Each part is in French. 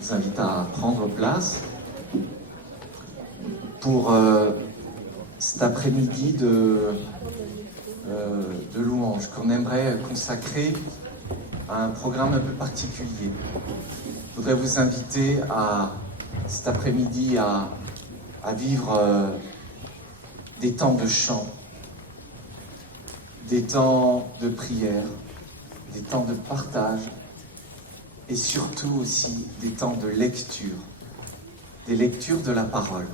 vous invite à prendre place pour cet après-midi de louange qu'on aimerait consacrer à un programme un peu particulier. Je voudrais vous inviter cet après-midi à vivre des temps de chant, des temps de prière, des temps de partage et surtout aussi des temps de lecture, des lectures de la parole.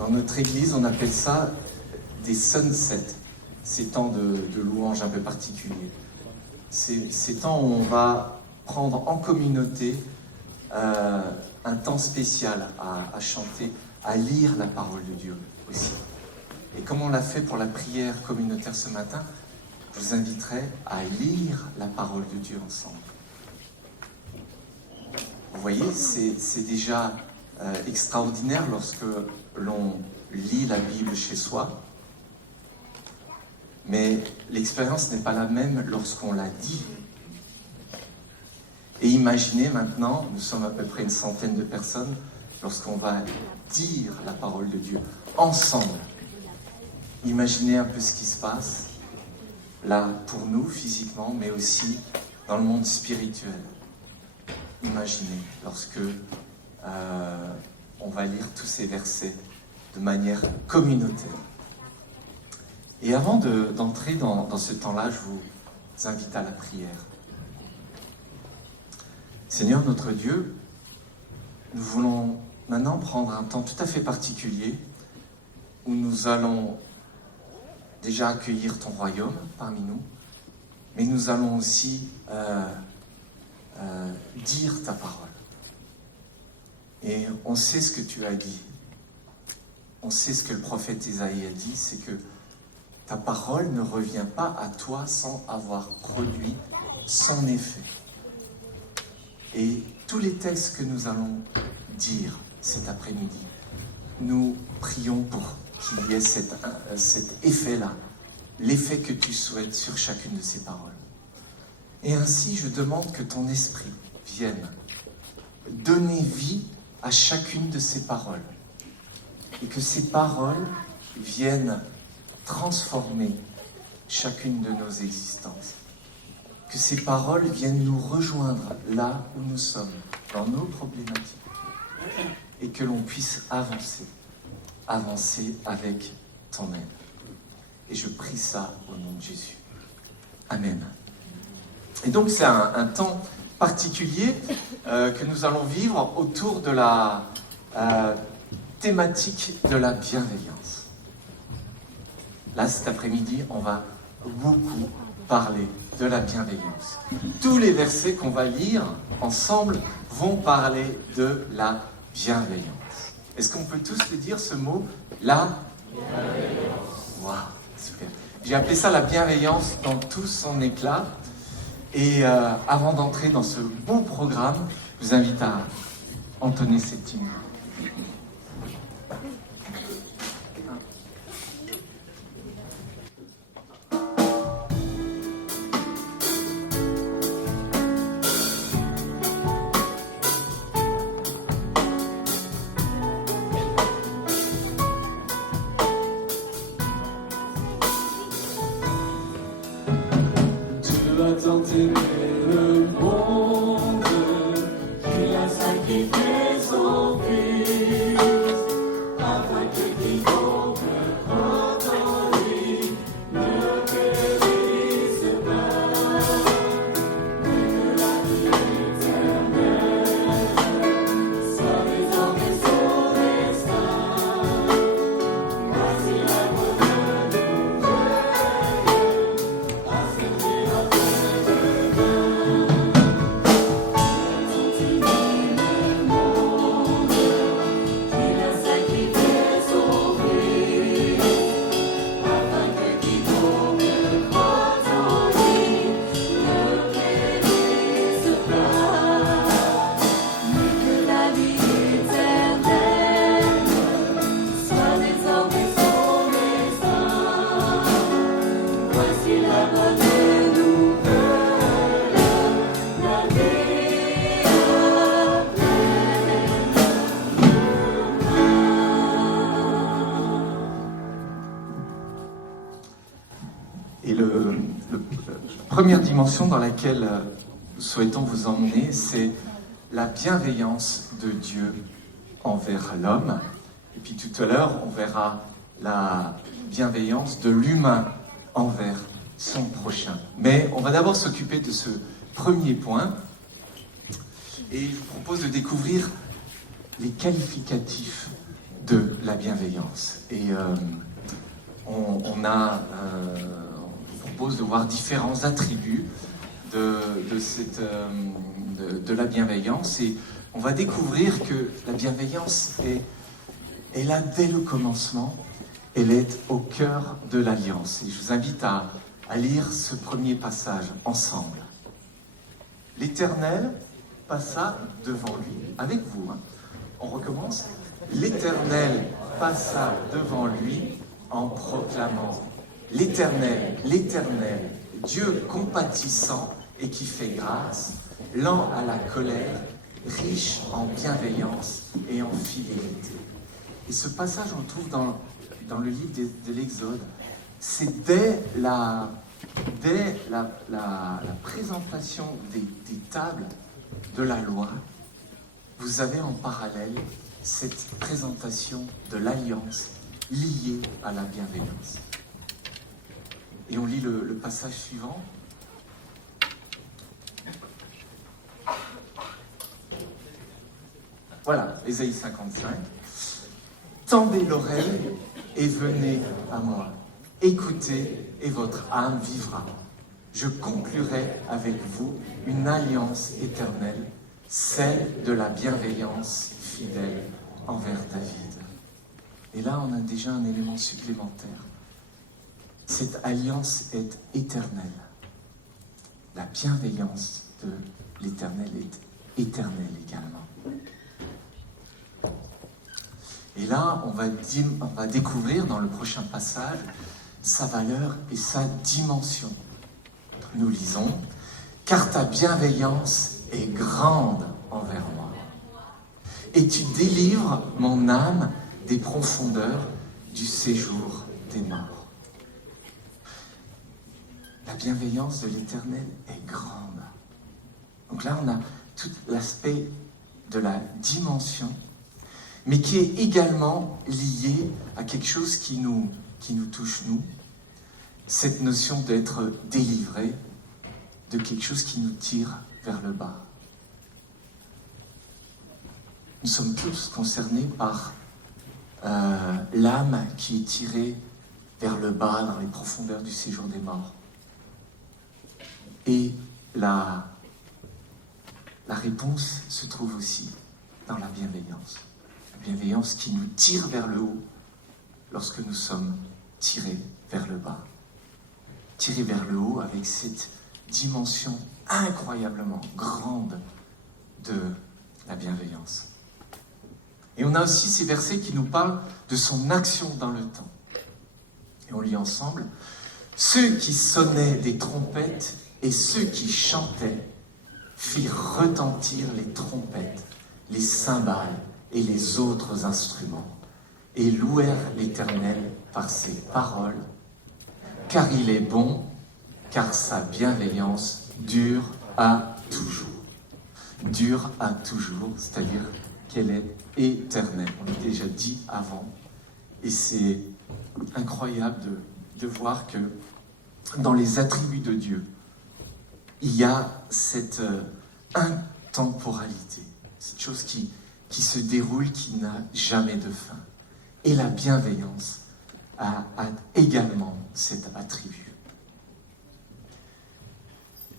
Dans notre église, on appelle ça des sunsets, ces temps de louange un peu particuliers. Ces temps où on va prendre en communauté un temps spécial à chanter, à lire la parole de Dieu aussi. Et comme on l'a fait pour la prière communautaire ce matin, je vous inviterai à lire la parole de Dieu ensemble. Vous voyez, c'est déjà extraordinaire lorsque l'on lit la Bible chez soi, mais l'expérience n'est pas la même lorsqu'on la dit. Et imaginez maintenant, nous sommes à peu près une centaine de personnes, lorsqu'on va dire la parole de Dieu ensemble. Imaginez un peu ce qui se passe, là, pour nous, physiquement, mais aussi dans le monde spirituel. Imaginez lorsque on va lire tous ces versets de manière communautaire. Et avant d'entrer dans ce temps-là, je vous invite à la prière. Seigneur notre Dieu, nous voulons maintenant prendre un temps tout à fait particulier où nous allons déjà accueillir ton royaume parmi nous, mais nous allons aussi dire ta parole. Et on sait ce que tu as dit. On sait ce que le prophète Isaïe a dit, c'est que ta parole ne revient pas à toi sans avoir produit son effet. Et tous les textes que nous allons dire cet après-midi, nous prions pour qu'il y ait cet effet-là, l'effet que tu souhaites sur chacune de ces paroles. Et ainsi, je demande que ton esprit vienne donner vie à chacune de ces paroles. Et que ces paroles viennent transformer chacune de nos existences. Que ces paroles viennent nous rejoindre là où nous sommes, dans nos problématiques. Et que l'on puisse avancer avec ton aide. Et je prie ça au nom de Jésus. Amen. Et donc c'est un temps particulier que nous allons vivre autour de la thématique de la bienveillance. Là, cet après-midi, on va beaucoup parler de la bienveillance. Tous les versets qu'on va lire ensemble vont parler de la bienveillance. Est-ce qu'on peut tous le dire, ce mot, la bienveillance? Waouh, super. J'ai appelé ça la bienveillance dans tout son éclat. Et avant d'entrer dans ce beau programme, je vous invite à entonner cette hymne. Tant aimé le monde qu'il a sacrifié son fils, afin que quiconque croit en lui ne périsse pas, mais que la vie éternelle soit désormais son destin. Voici la bonne nouvelle, à ce qui a Première dimension dans laquelle nous souhaitons vous emmener, c'est la bienveillance de Dieu envers l'homme. Et puis tout à l'heure, on verra la bienveillance de l'humain envers son prochain. Mais on va d'abord s'occuper de ce premier point. Et je vous propose de découvrir les qualificatifs de la bienveillance. Et on propose de voir différents attributs de la bienveillance. Et on va découvrir que la bienveillance est là dès le commencement. Elle est au cœur de l'alliance. Et je vous invite à lire ce premier passage ensemble. L'Éternel passa devant lui, avec vous, hein. On recommence. L'Éternel passa devant lui en proclamant: L'Éternel, l'Éternel, Dieu compatissant et qui fait grâce, lent à la colère, riche en bienveillance et en fidélité. Et ce passage, on le trouve dans le livre de l'Exode. C'est dès la présentation des tables de la loi, vous avez en parallèle cette présentation de l'alliance liée à la bienveillance. Et on lit le passage suivant. Voilà, Ésaïe 55. Tendez l'oreille et venez à moi. Écoutez et votre âme vivra. Je conclurai avec vous une alliance éternelle, celle de la bienveillance fidèle envers David. Et là, on a déjà un élément supplémentaire. Cette alliance est éternelle. La bienveillance de l'Éternel est éternelle également. Et là, on va découvrir dans le prochain passage sa valeur et sa dimension. Nous lisons: car ta bienveillance est grande envers moi, et tu délivres mon âme des profondeurs du séjour des morts. La bienveillance de l'Éternel est grande. Donc là, on a tout l'aspect de la dimension, mais qui est également lié à quelque chose qui nous touche, nous. Cette notion d'être délivré de quelque chose qui nous tire vers le bas. Nous sommes tous concernés par l'âme qui est tirée vers le bas, dans les profondeurs du séjour des morts. Et la réponse se trouve aussi dans la bienveillance. La bienveillance qui nous tire vers le haut lorsque nous sommes tirés vers le bas. Tirés vers le haut avec cette dimension incroyablement grande de la bienveillance. Et on a aussi ces versets qui nous parlent de son action dans le temps. Et on lit ensemble: ceux qui sonnaient des trompettes et ceux qui chantaient firent retentir les trompettes, les cymbales et les autres instruments, et louèrent l'Éternel par ses paroles, car il est bon, car sa bienveillance dure à toujours. Dure à toujours, c'est-à-dire qu'elle est éternelle. On l'a déjà dit avant, et c'est incroyable de voir que dans les attributs de Dieu, il y a cette intemporalité, cette chose qui se déroule, qui n'a jamais de fin. Et la bienveillance a également cet attribut.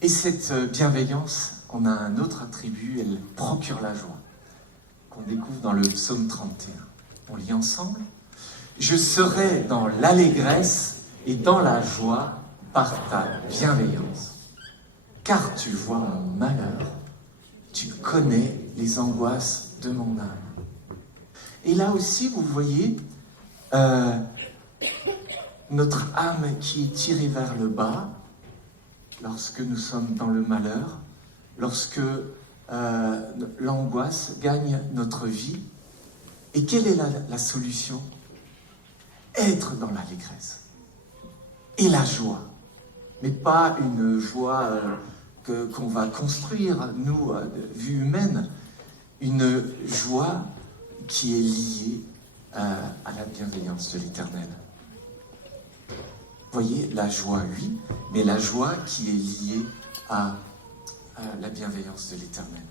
Et cette bienveillance, on a un autre attribut, elle procure la joie, qu'on découvre dans le psaume 31. On lit ensemble: je serai dans l'allégresse et dans la joie par ta bienveillance. Car tu vois mon malheur, tu connais les angoisses de mon âme. Et là aussi, vous voyez notre âme qui est tirée vers le bas lorsque nous sommes dans le malheur, lorsque l'angoisse gagne notre vie. Et quelle est la solution? Être dans l'allégresse et la joie. mais pas une joie qu'on va construire, nous, de vue humaine, une joie qui est liée à la bienveillance de l'Éternel. Vous voyez, la joie, oui, mais la joie qui est liée à la bienveillance de l'Éternel.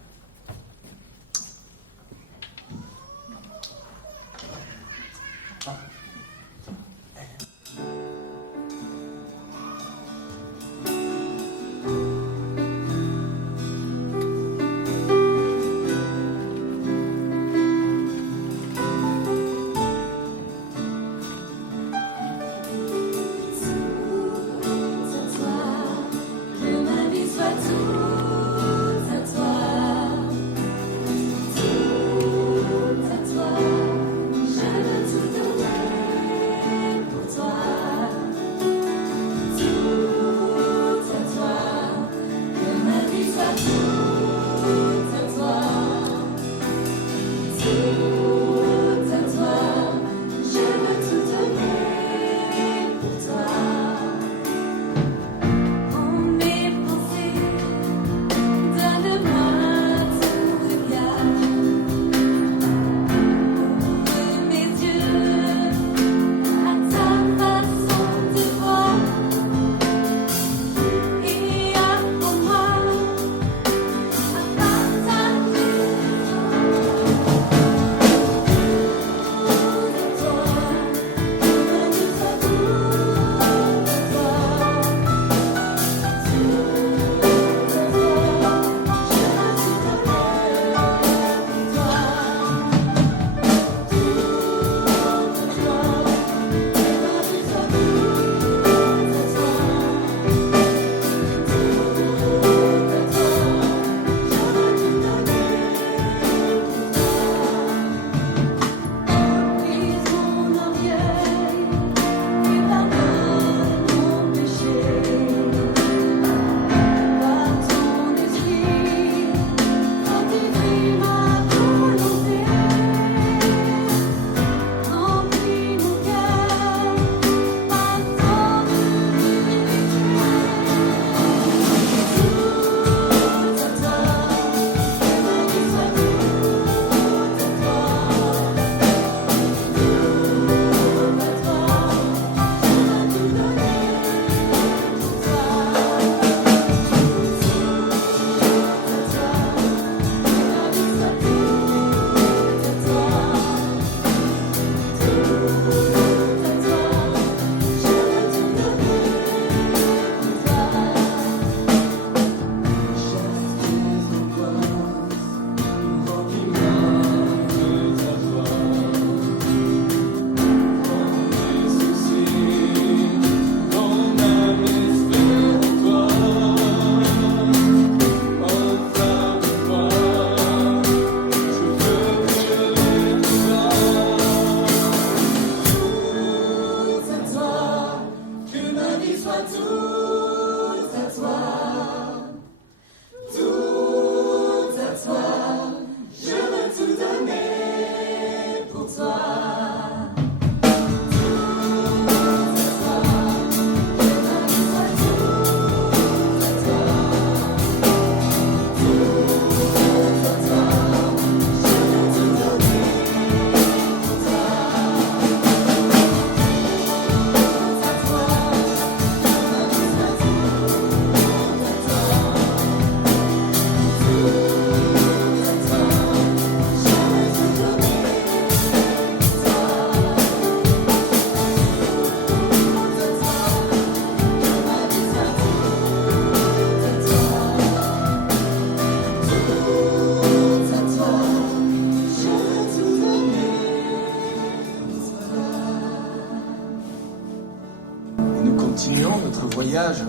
continuons notre voyage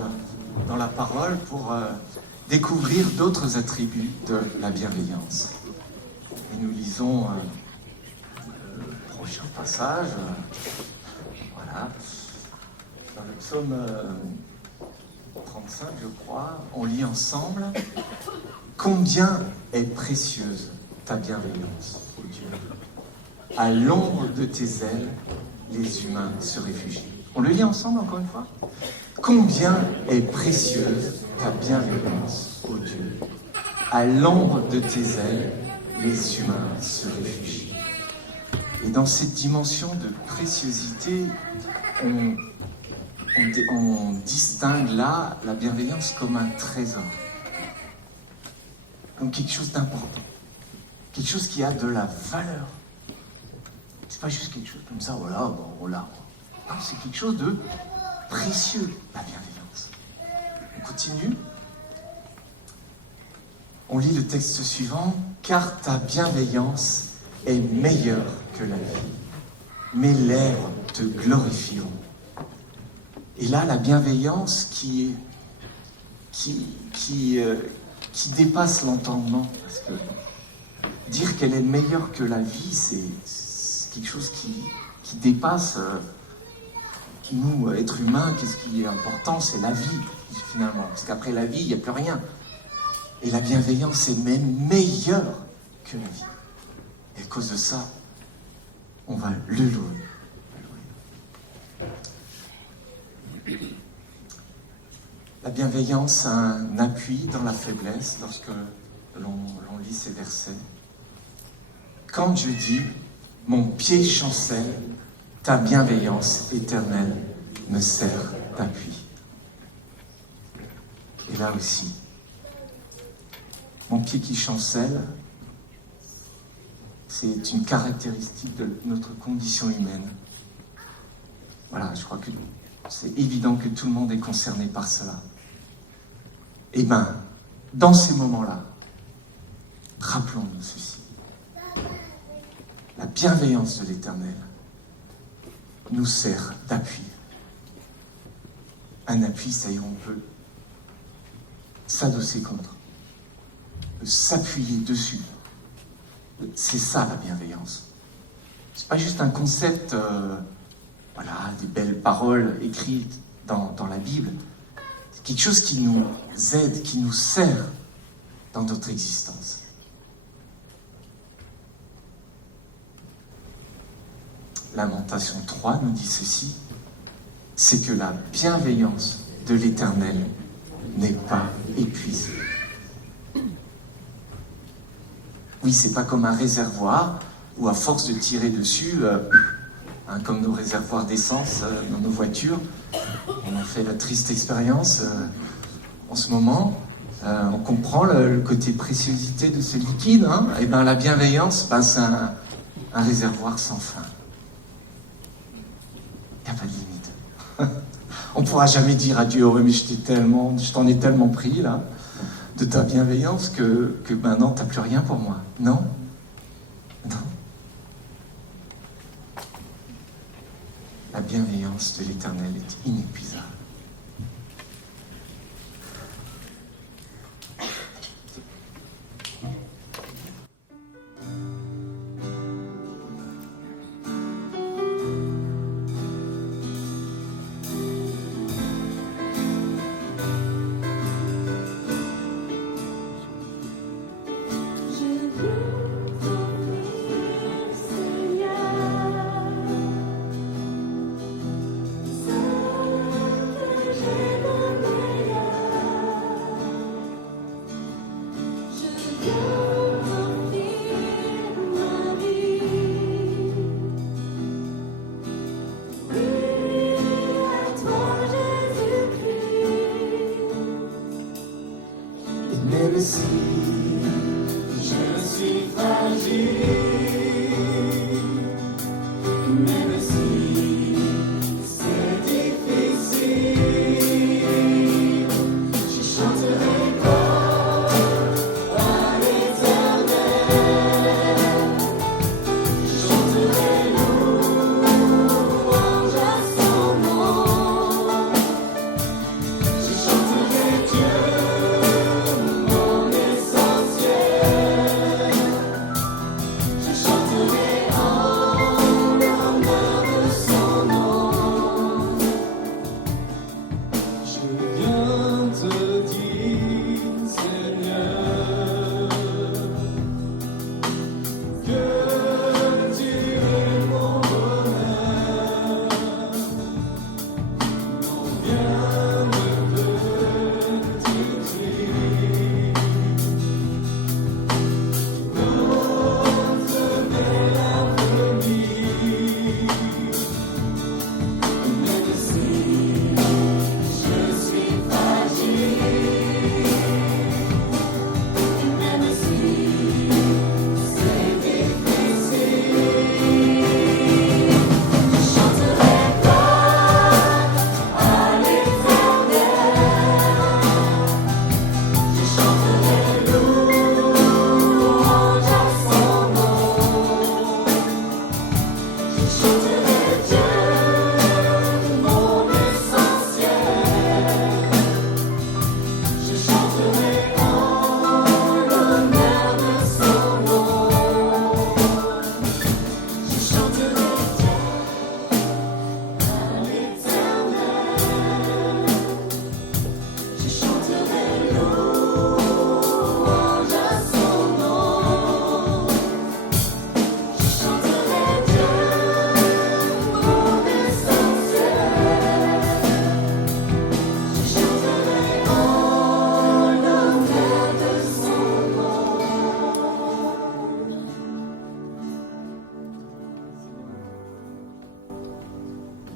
dans la parole pour découvrir d'autres attributs de la bienveillance. Et nous lisons le prochain passage, voilà, dans le psaume 35, je crois, on lit ensemble « Combien est précieuse ta bienveillance, ô Dieu! À l'ombre de tes ailes, les humains se réfugient. » On le lit ensemble encore une fois. Combien est précieuse ta bienveillance, ô Dieu. À l'ombre de tes ailes, les humains se réfugient. Et dans cette dimension de préciosité, on distingue là la bienveillance comme un trésor, comme quelque chose d'important, quelque chose qui a de la valeur. C'est pas juste quelque chose comme ça, voilà, bon, voilà. Non, c'est quelque chose de précieux, la bienveillance. On continue. On lit le texte suivant. Car ta bienveillance est meilleure que la vie. Mes lèvres te glorifieront. Et là, la bienveillance qui dépasse l'entendement. Parce que dire qu'elle est meilleure que la vie, c'est quelque chose qui dépasse nous, êtres humains. Qu'est-ce qui est important? C'est la vie, finalement. Parce qu'après la vie, il n'y a plus rien. Et la bienveillance est même meilleure que la vie. Et à cause de ça, on va le louer. La bienveillance a un appui dans la faiblesse lorsque l'on lit ces versets. Quand je dis « Mon pied chancelle, ta bienveillance éternelle me sert d'appui. » Et là aussi, mon pied qui chancelle, c'est une caractéristique de notre condition humaine. Voilà, je crois que c'est évident que tout le monde est concerné par cela. Eh bien, dans ces moments-là, rappelons-nous ceci. La bienveillance de l'Éternel nous sert d'appui. Un appui, c'est-à-dire on peut s'adosser contre, s'appuyer dessus. C'est ça la bienveillance. C'est pas juste un concept, des belles paroles écrites dans la Bible. C'est quelque chose qui nous aide, qui nous sert dans notre existence. Lamentation 3 nous dit ceci, c'est que la bienveillance de l'Éternel n'est pas épuisée. Oui, c'est pas comme un réservoir où à force de tirer dessus, comme nos réservoirs d'essence dans nos voitures, on a fait la triste expérience en ce moment. On comprend le côté préciosité de ce liquide. Et bien la bienveillance, c'est un réservoir sans fin. Il n'y a pas de limite. On ne pourra jamais dire à Dieu, mais je t'en ai tellement pris là, de ta bienveillance que maintenant tu n'as plus rien pour moi. Non. Non. La bienveillance de l'Éternel est inépuisable. Seigneur,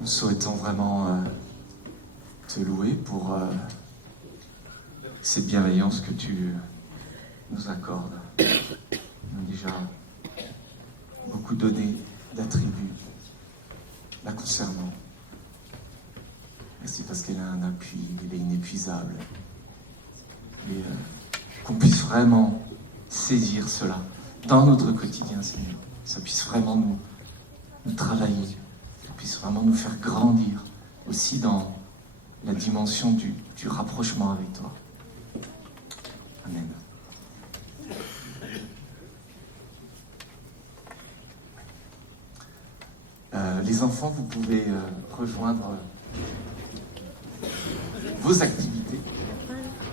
nous souhaitons vraiment te louer pour cette bienveillance que tu nous accordes. On a déjà beaucoup donné d'attributs la concernant. Merci parce qu'elle a un appui, elle est inépuisable. Et qu'on puisse vraiment saisir cela dans notre quotidien, Seigneur. Ça puisse vraiment nous travailler, ça puisse vraiment nous faire grandir aussi dans la dimension du rapprochement avec toi. Amen. Les enfants, vous pouvez rejoindre vos activités.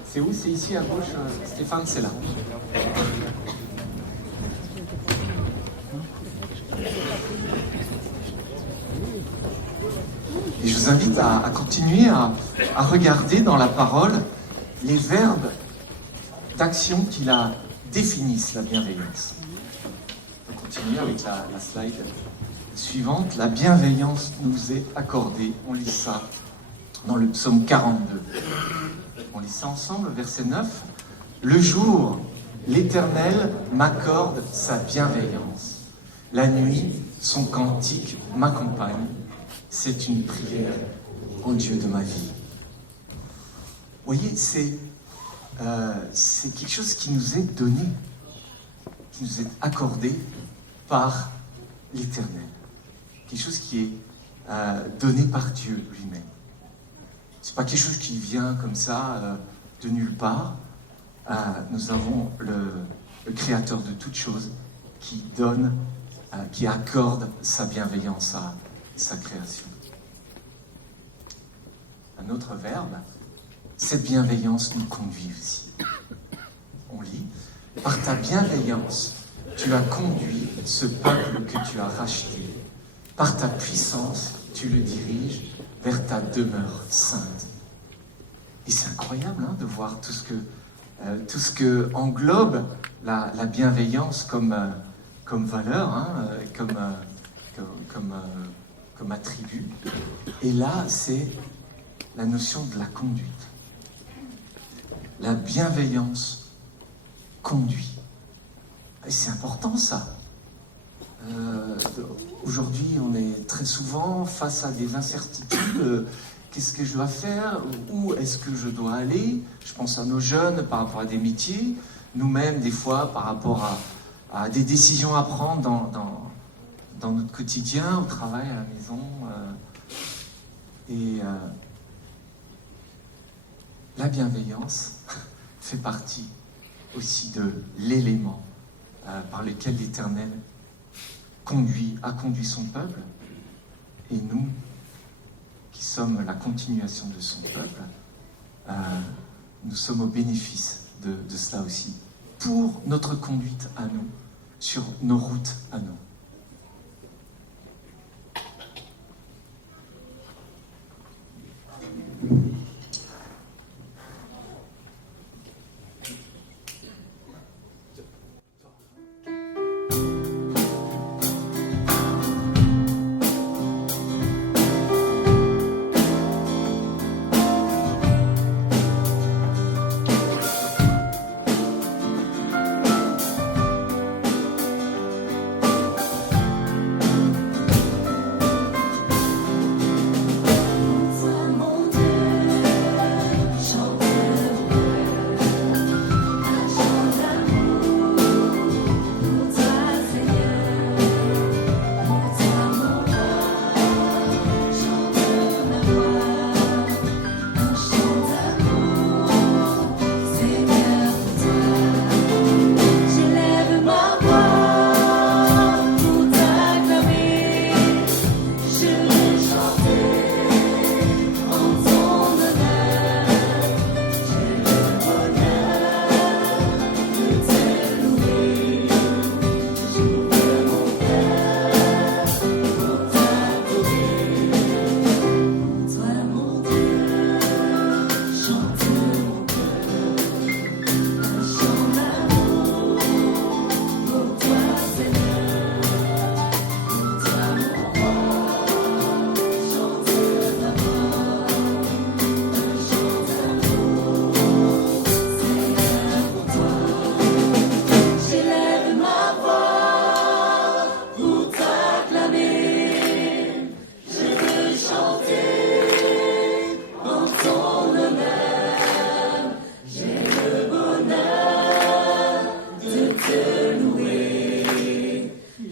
C'est où? C'est ici à gauche, Stéphane, c'est là. Et je vous invite à continuer à regarder dans la parole les verbes d'action qui la définissent, la bienveillance. On va continuer avec la slide suivante. La bienveillance nous est accordée. On lit ça dans le psaume 42. On lit ça ensemble, verset 9. Le jour, l'Éternel m'accorde sa bienveillance. La nuit, son cantique m'accompagne. C'est une prière au Dieu de ma vie. Vous voyez, c'est quelque chose qui nous est donné, qui nous est accordé par l'Éternel. Quelque chose qui est donné par Dieu lui-même. C'est pas quelque chose qui vient comme ça de nulle part. Nous avons le Créateur de toutes choses qui donne, qui accorde sa bienveillance à sa création. Un autre verbe, cette bienveillance nous conduit aussi. On lit, par ta bienveillance, tu as conduit ce peuple que tu as racheté. Par ta puissance, tu le diriges vers ta demeure sainte. Et c'est incroyable de voir tout ce que englobe la bienveillance comme valeur, comme attribut. Et là, c'est la notion de la conduite. La bienveillance conduit. Et c'est important ça. Aujourd'hui, on est très souvent face à des incertitudes. Qu'est-ce que je dois faire? Où est-ce que je dois aller? Je pense à nos jeunes par rapport à des métiers. Nous-mêmes, des fois, par rapport à des décisions à prendre dans notre quotidien, au travail, à la maison. La bienveillance fait partie aussi de l'élément par lequel l'Éternel a conduit son peuple, et nous, qui sommes la continuation de son peuple, nous sommes au bénéfice de cela aussi, pour notre conduite à nous, sur nos routes à nous.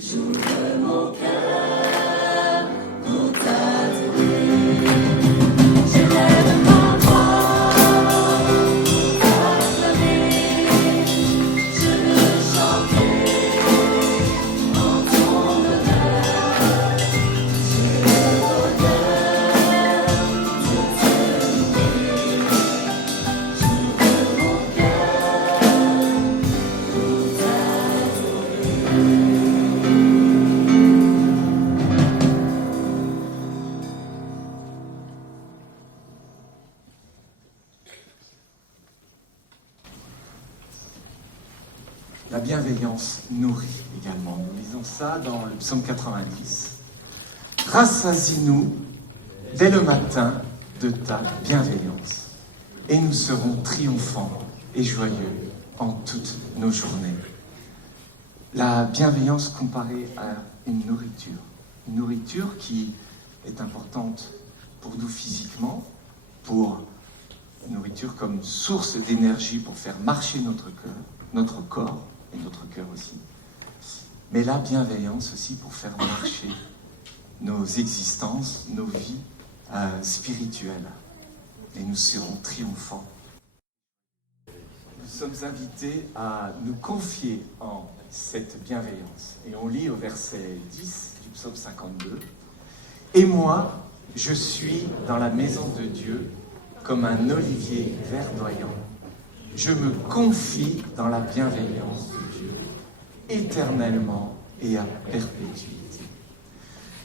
J'ouvre mon cœur pour t'adorer. Je lève ma voix pour t'acclamer. Je veux chanter en ton honneur. J'ai le bonheur de t'aimer. J'ouvre mon cœur pour t'adorer. La bienveillance nourrit également. Nous lisons ça dans le psaume 90. Rassasie-nous dès le matin de ta bienveillance, et nous serons triomphants et joyeux en toutes nos journées. La bienveillance comparée à une nourriture qui est importante pour nous physiquement, pour nourriture comme source d'énergie pour faire marcher notre corps et notre cœur aussi. Mais la bienveillance aussi pour faire marcher nos existences, nos vies spirituelles. Et nous serons triomphants. Nous sommes invités à nous confier en cette bienveillance. Et on lit au verset 10 du psaume 52. « Et moi, je suis dans la maison de Dieu comme un olivier verdoyant. Je me confie dans la bienveillance de Dieu, éternellement et à perpétuité. »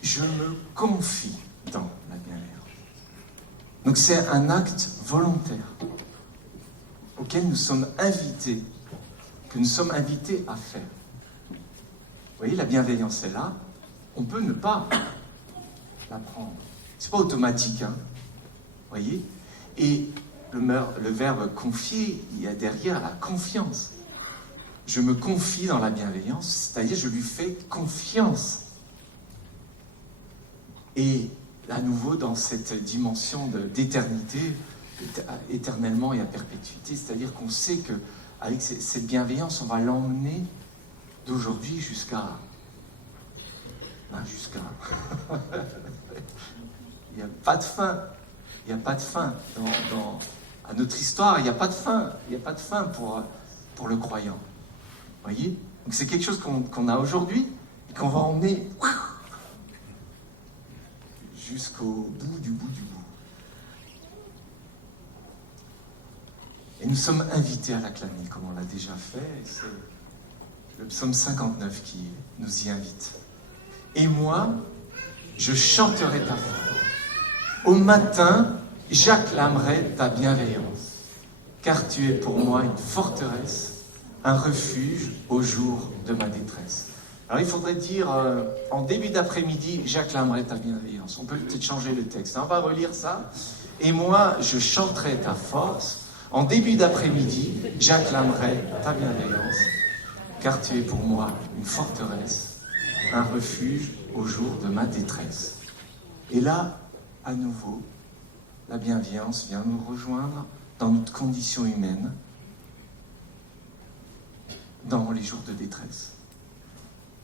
Je me confie dans la bienveillance. Donc c'est un acte volontaire auquel nous sommes invités, que nous sommes invités à faire. Vous voyez, la bienveillance est là, on peut ne pas la prendre. C'est pas automatique, hein. Vous voyez? Et le verbe confier, il y a derrière la confiance. Je me confie dans la bienveillance, c'est-à-dire je lui fais confiance. Et à nouveau dans cette dimension d'éternité, éternellement et à perpétuité, c'est-à-dire qu'on sait qu'avec cette bienveillance, on va l'emmener d'aujourd'hui jusqu'à... Il n'y a pas de fin. Il n'y a pas de fin. À notre histoire, il n'y a pas de fin. Il n'y a pas de fin pour le croyant. Vous voyez? Donc c'est quelque chose qu'on a aujourd'hui et qu'on va emmener jusqu'au bout du bout du bout. Et nous sommes invités à l'acclamer, comme on l'a déjà fait. Et c'est le psaume 59 qui nous y invite. Et moi, je chanterai ta force. Au matin, j'acclamerai ta bienveillance, car tu es pour moi une forteresse, un refuge au jour de ma détresse. Alors il faudrait dire, en début d'après-midi, j'acclamerai ta bienveillance. On peut peut-être changer le texte. On va relire ça. Et moi, je chanterai ta force. En début d'après-midi, j'acclamerai ta bienveillance, car tu es pour moi une forteresse, un refuge au jour de ma détresse. Et là, à nouveau, la bienveillance vient nous rejoindre dans notre condition humaine, dans les jours de détresse.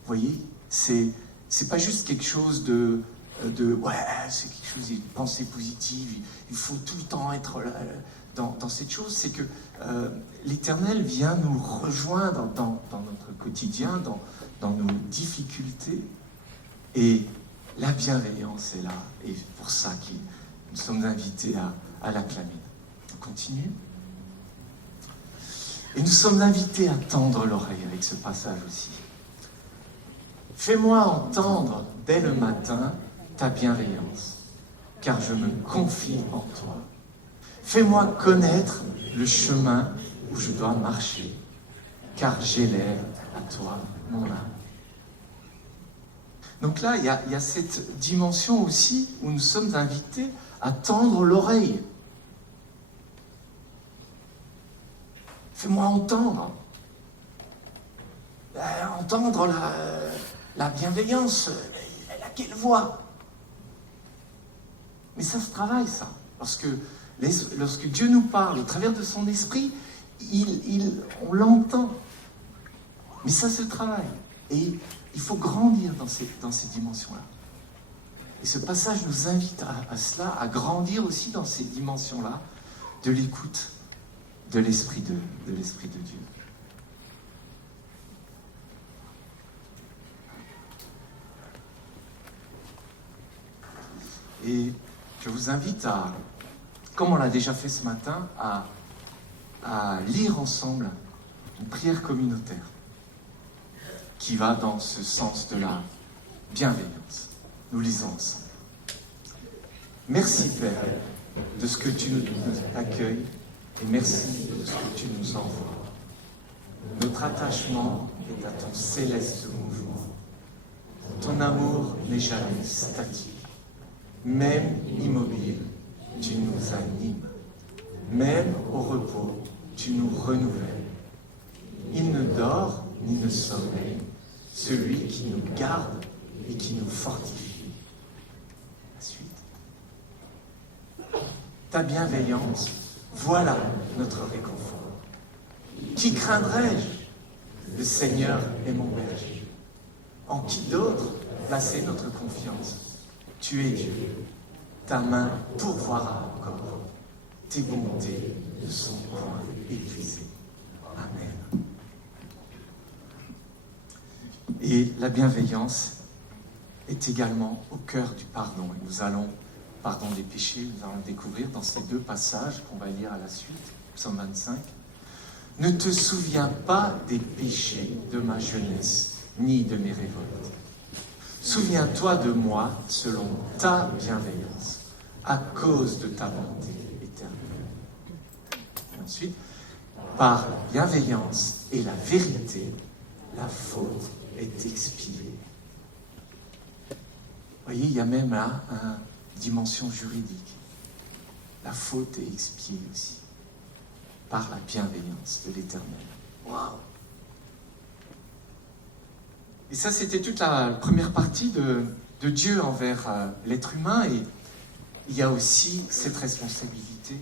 Vous voyez, c'est pas juste quelque chose de ouais, c'est quelque chose, une pensée positive, il faut tout le temps être là, dans cette chose, c'est que l'Éternel vient nous rejoindre dans notre quotidien, dans nos difficultés, et la bienveillance est là, et c'est pour ça que nous sommes invités à l'acclamer. On continue. Et nous sommes invités à tendre l'oreille avec ce passage aussi. Fais-moi entendre dès le matin ta bienveillance, car je me confie en toi. Fais-moi connaître le chemin où je dois marcher, car j'élève à toi mon âme. Donc là, il y a cette dimension aussi où nous sommes invités à tendre l'oreille. Fais-moi entendre. Entendre la bienveillance, laquelle voix. Mais ça se travaille, ça. Lorsque Dieu nous parle au travers de son esprit, on l'entend. Mais ça se travaille. Et Il faut grandir dans ces dimensions-là. Et ce passage nous invite à cela, à grandir aussi dans ces dimensions-là de l'écoute de l'Esprit de Dieu. Et je vous invite à, comme on l'a déjà fait ce matin, à lire ensemble une prière communautaire qui va dans ce sens de la bienveillance. Nous lisons ensemble. Merci Père de ce que tu nous accueilles et merci de ce que tu nous envoies. Notre attachement est à ton céleste mouvement. Ton amour n'est jamais statique. Même immobile, tu nous animes. Même au repos, tu nous renouvelles. Il ne dort ni ne sommeille, celui qui nous garde et qui nous fortifie. La suite. Ta bienveillance, voilà notre réconfort. Qui craindrais-je? Le Seigneur est mon berger. En qui d'autre placer notre confiance? Tu es Dieu, ta main pourvoira encore, tes bontés ne sont point épuisées. Amen. Et la bienveillance est également au cœur du pardon. Et nous allons, pardon des péchés, nous allons le découvrir dans ces deux passages qu'on va lire à la suite, Psaume 25. Ne te souviens pas des péchés de ma jeunesse, ni de mes révoltes. Souviens-toi de moi selon ta bienveillance, à cause de ta bonté éternelle. Et ensuite, par bienveillance et la vérité, la faute est expiée. Vous voyez, il y a même là une dimension juridique. La faute est expiée aussi, par la bienveillance de l'Éternel. Waouh! Et ça, c'était toute la première partie de Dieu envers l'être humain. Et il y a aussi cette responsabilité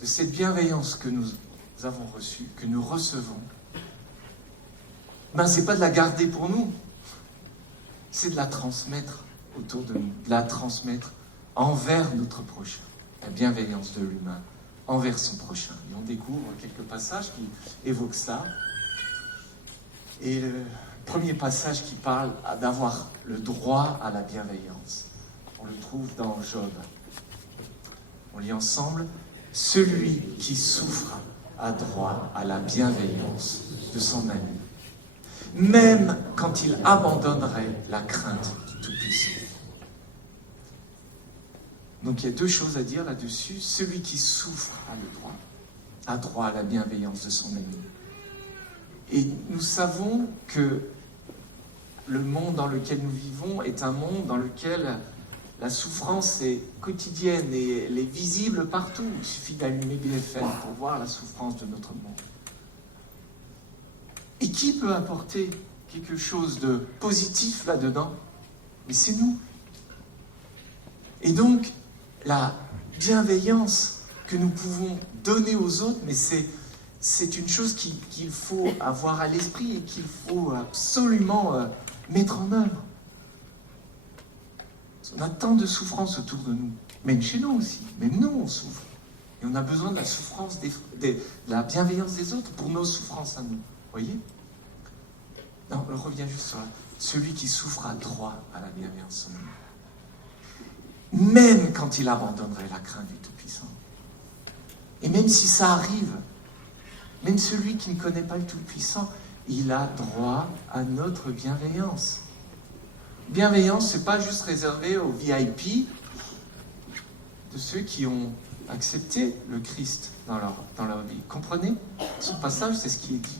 de cette bienveillance que nous avons reçue, que nous recevons. Ben, ce n'est pas de la garder pour nous, c'est de la transmettre autour de nous, de la transmettre envers notre prochain. La bienveillance de l'humain envers son prochain. Et on découvre quelques passages qui évoquent ça. Et le premier passage qui parle d'avoir le droit à la bienveillance, on le trouve dans Job. On lit ensemble, « Celui qui souffre a droit à la bienveillance de son ami, même quand il abandonnerait la crainte du Tout-Puissant. » Donc il y a deux choses à dire là-dessus. Celui qui souffre a droit à la bienveillance de son ami. Et nous savons que le monde dans lequel nous vivons est un monde dans lequel la souffrance est quotidienne et elle est visible partout. Il suffit d'allumer BFM pour voir la souffrance de notre monde. Et qui peut apporter quelque chose de positif là-dedans? Mais c'est nous. Et donc, la bienveillance que nous pouvons donner aux autres, mais c'est une chose qu'il faut avoir à l'esprit et qu'il faut absolument mettre en œuvre. On a tant de souffrances autour de nous, même chez nous aussi, même nous on souffre. Et on a besoin de la souffrance, de la bienveillance des autres pour nos souffrances à nous. Vous voyez? Non, on revient juste sur là. Celui qui souffre a droit à la bienveillance de son ami. Même quand il abandonnerait la crainte du Tout-Puissant. Et même si ça arrive, même celui qui ne connaît pas le Tout-Puissant, il a droit à notre bienveillance. Bienveillance, ce n'est pas juste réservé aux VIP, de ceux qui ont accepté le Christ dans leur vie. Comprenez? Ce passage, c'est ce qui est dit.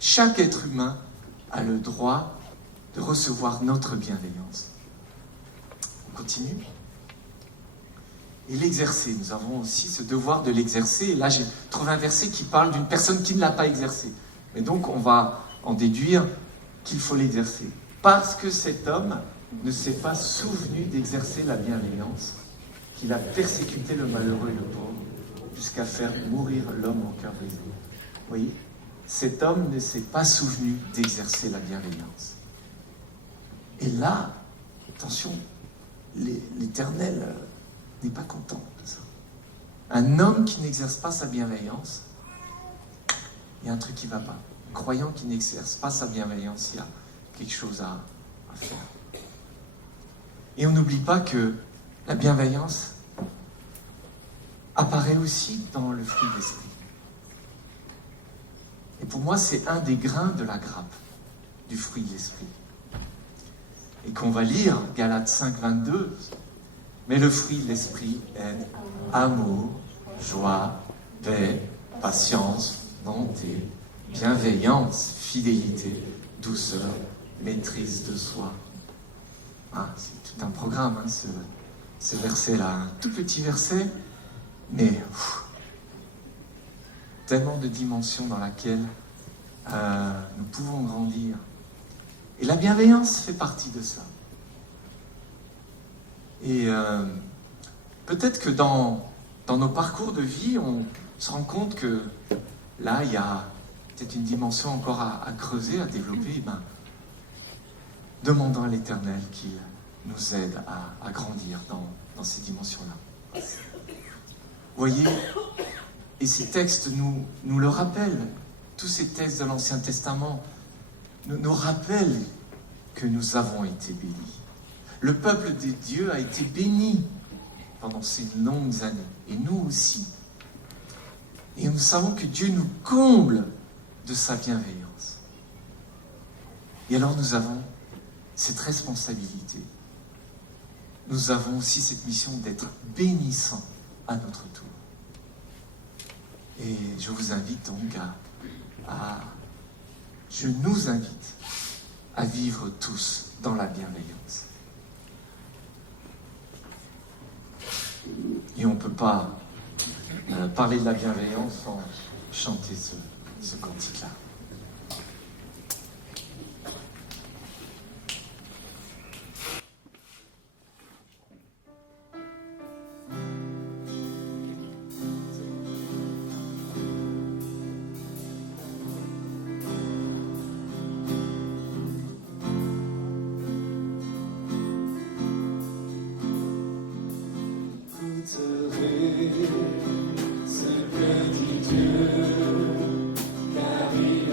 Chaque être humain a le droit de recevoir notre bienveillance. On continue. Et l'exercer, nous avons aussi ce devoir de l'exercer. Et là, j'ai trouvé un verset qui parle d'une personne qui ne l'a pas exercé. Mais donc, on va en déduire qu'il faut l'exercer. Parce que cet homme ne s'est pas souvenu d'exercer la bienveillance, qu'il a persécuté le malheureux et le pauvre, jusqu'à faire mourir l'homme au cœur brisé. Vous voyez? cet homme ne s'est pas souvenu d'exercer la bienveillance. Et là, attention, l'Éternel n'est pas content de ça. Un homme qui n'exerce pas sa bienveillance, il y a un truc qui ne va pas. Un croyant qui n'exerce pas sa bienveillance, il y a quelque chose à faire. Et on n'oublie pas que la bienveillance apparaît aussi dans le fruit de l'esprit. Et pour moi, c'est un des grains de la grappe du fruit de l'esprit. Et qu'on va lire, Galates 5, 22, mais le fruit de l'esprit est amour, joie, paix, patience, bonté, bienveillance, fidélité, douceur, maîtrise de soi. Ah, c'est tout un programme, hein, ce verset-là. Un tout petit verset, mais tellement de dimensions dans laquelle nous pouvons grandir. Et la bienveillance fait partie de ça. Et peut-être que dans nos parcours de vie, on se rend compte que là, il y a peut-être une dimension encore à creuser, à développer. Et demandons à l'Éternel qu'il nous aide à grandir dans ces dimensions-là. Vous voyez, et ces textes nous le rappellent. Tous ces textes de l'Ancien Testament nous rappellent que nous avons été bénis. Le peuple de Dieu a été béni pendant ces longues années, et nous aussi. Et nous savons que Dieu nous comble de sa bienveillance. Et alors nous avons cette responsabilité. Nous avons aussi cette mission d'être bénissants à notre tour. Et je vous invite donc je nous invite à vivre tous dans la bienveillance. Et on ne peut pas parler de la bienveillance sans chanter ce cantique-là. Ce que dit Dieu, car il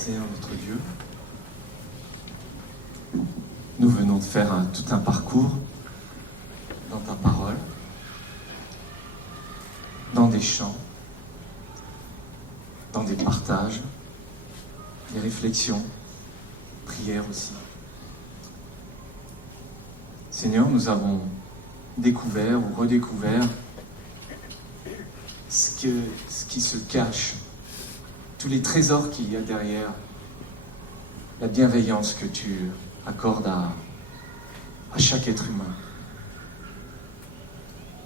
Seigneur notre Dieu, nous venons de faire tout un parcours dans ta parole, dans des chants, dans des partages, des réflexions, prières aussi. Seigneur, nous avons découvert ou redécouvert ce qui se cache, tous les trésors qu'il y a derrière la bienveillance que tu accordes à chaque être humain.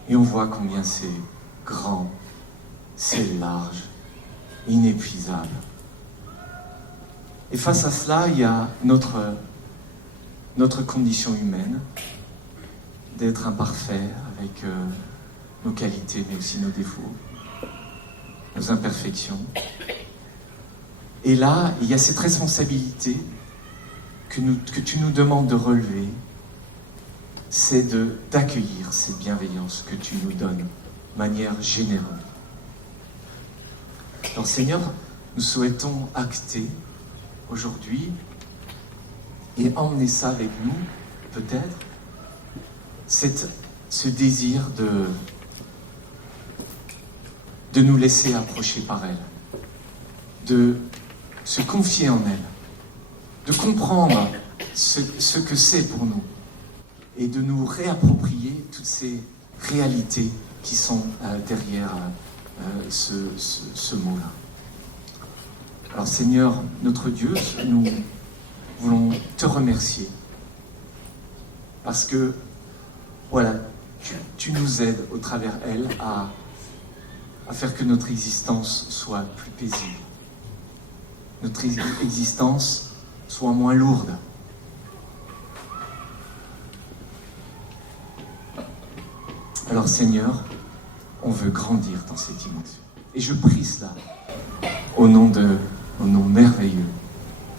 Et on voit combien c'est grand, c'est large, inépuisable. Et face à cela, il y a notre condition humaine, d'être imparfait avec nos qualités, mais aussi nos défauts, nos imperfections. Et là, il y a cette responsabilité que tu nous demandes de relever, c'est d'accueillir cette bienveillance que tu nous donnes de manière généreuse. Alors Seigneur, nous souhaitons acter aujourd'hui et emmener ça avec nous, peut-être, ce désir de nous laisser approcher par elle, de se confier en elle, de comprendre ce que c'est pour nous et de nous réapproprier toutes ces réalités qui sont derrière ce mot-là. Alors Seigneur, notre Dieu, nous voulons te remercier parce que, voilà, tu nous aides au travers elle à faire que notre existence soit plus paisible, notre existence soit moins lourde. Alors Seigneur, on veut grandir dans cette dimension. Et je prie cela au nom merveilleux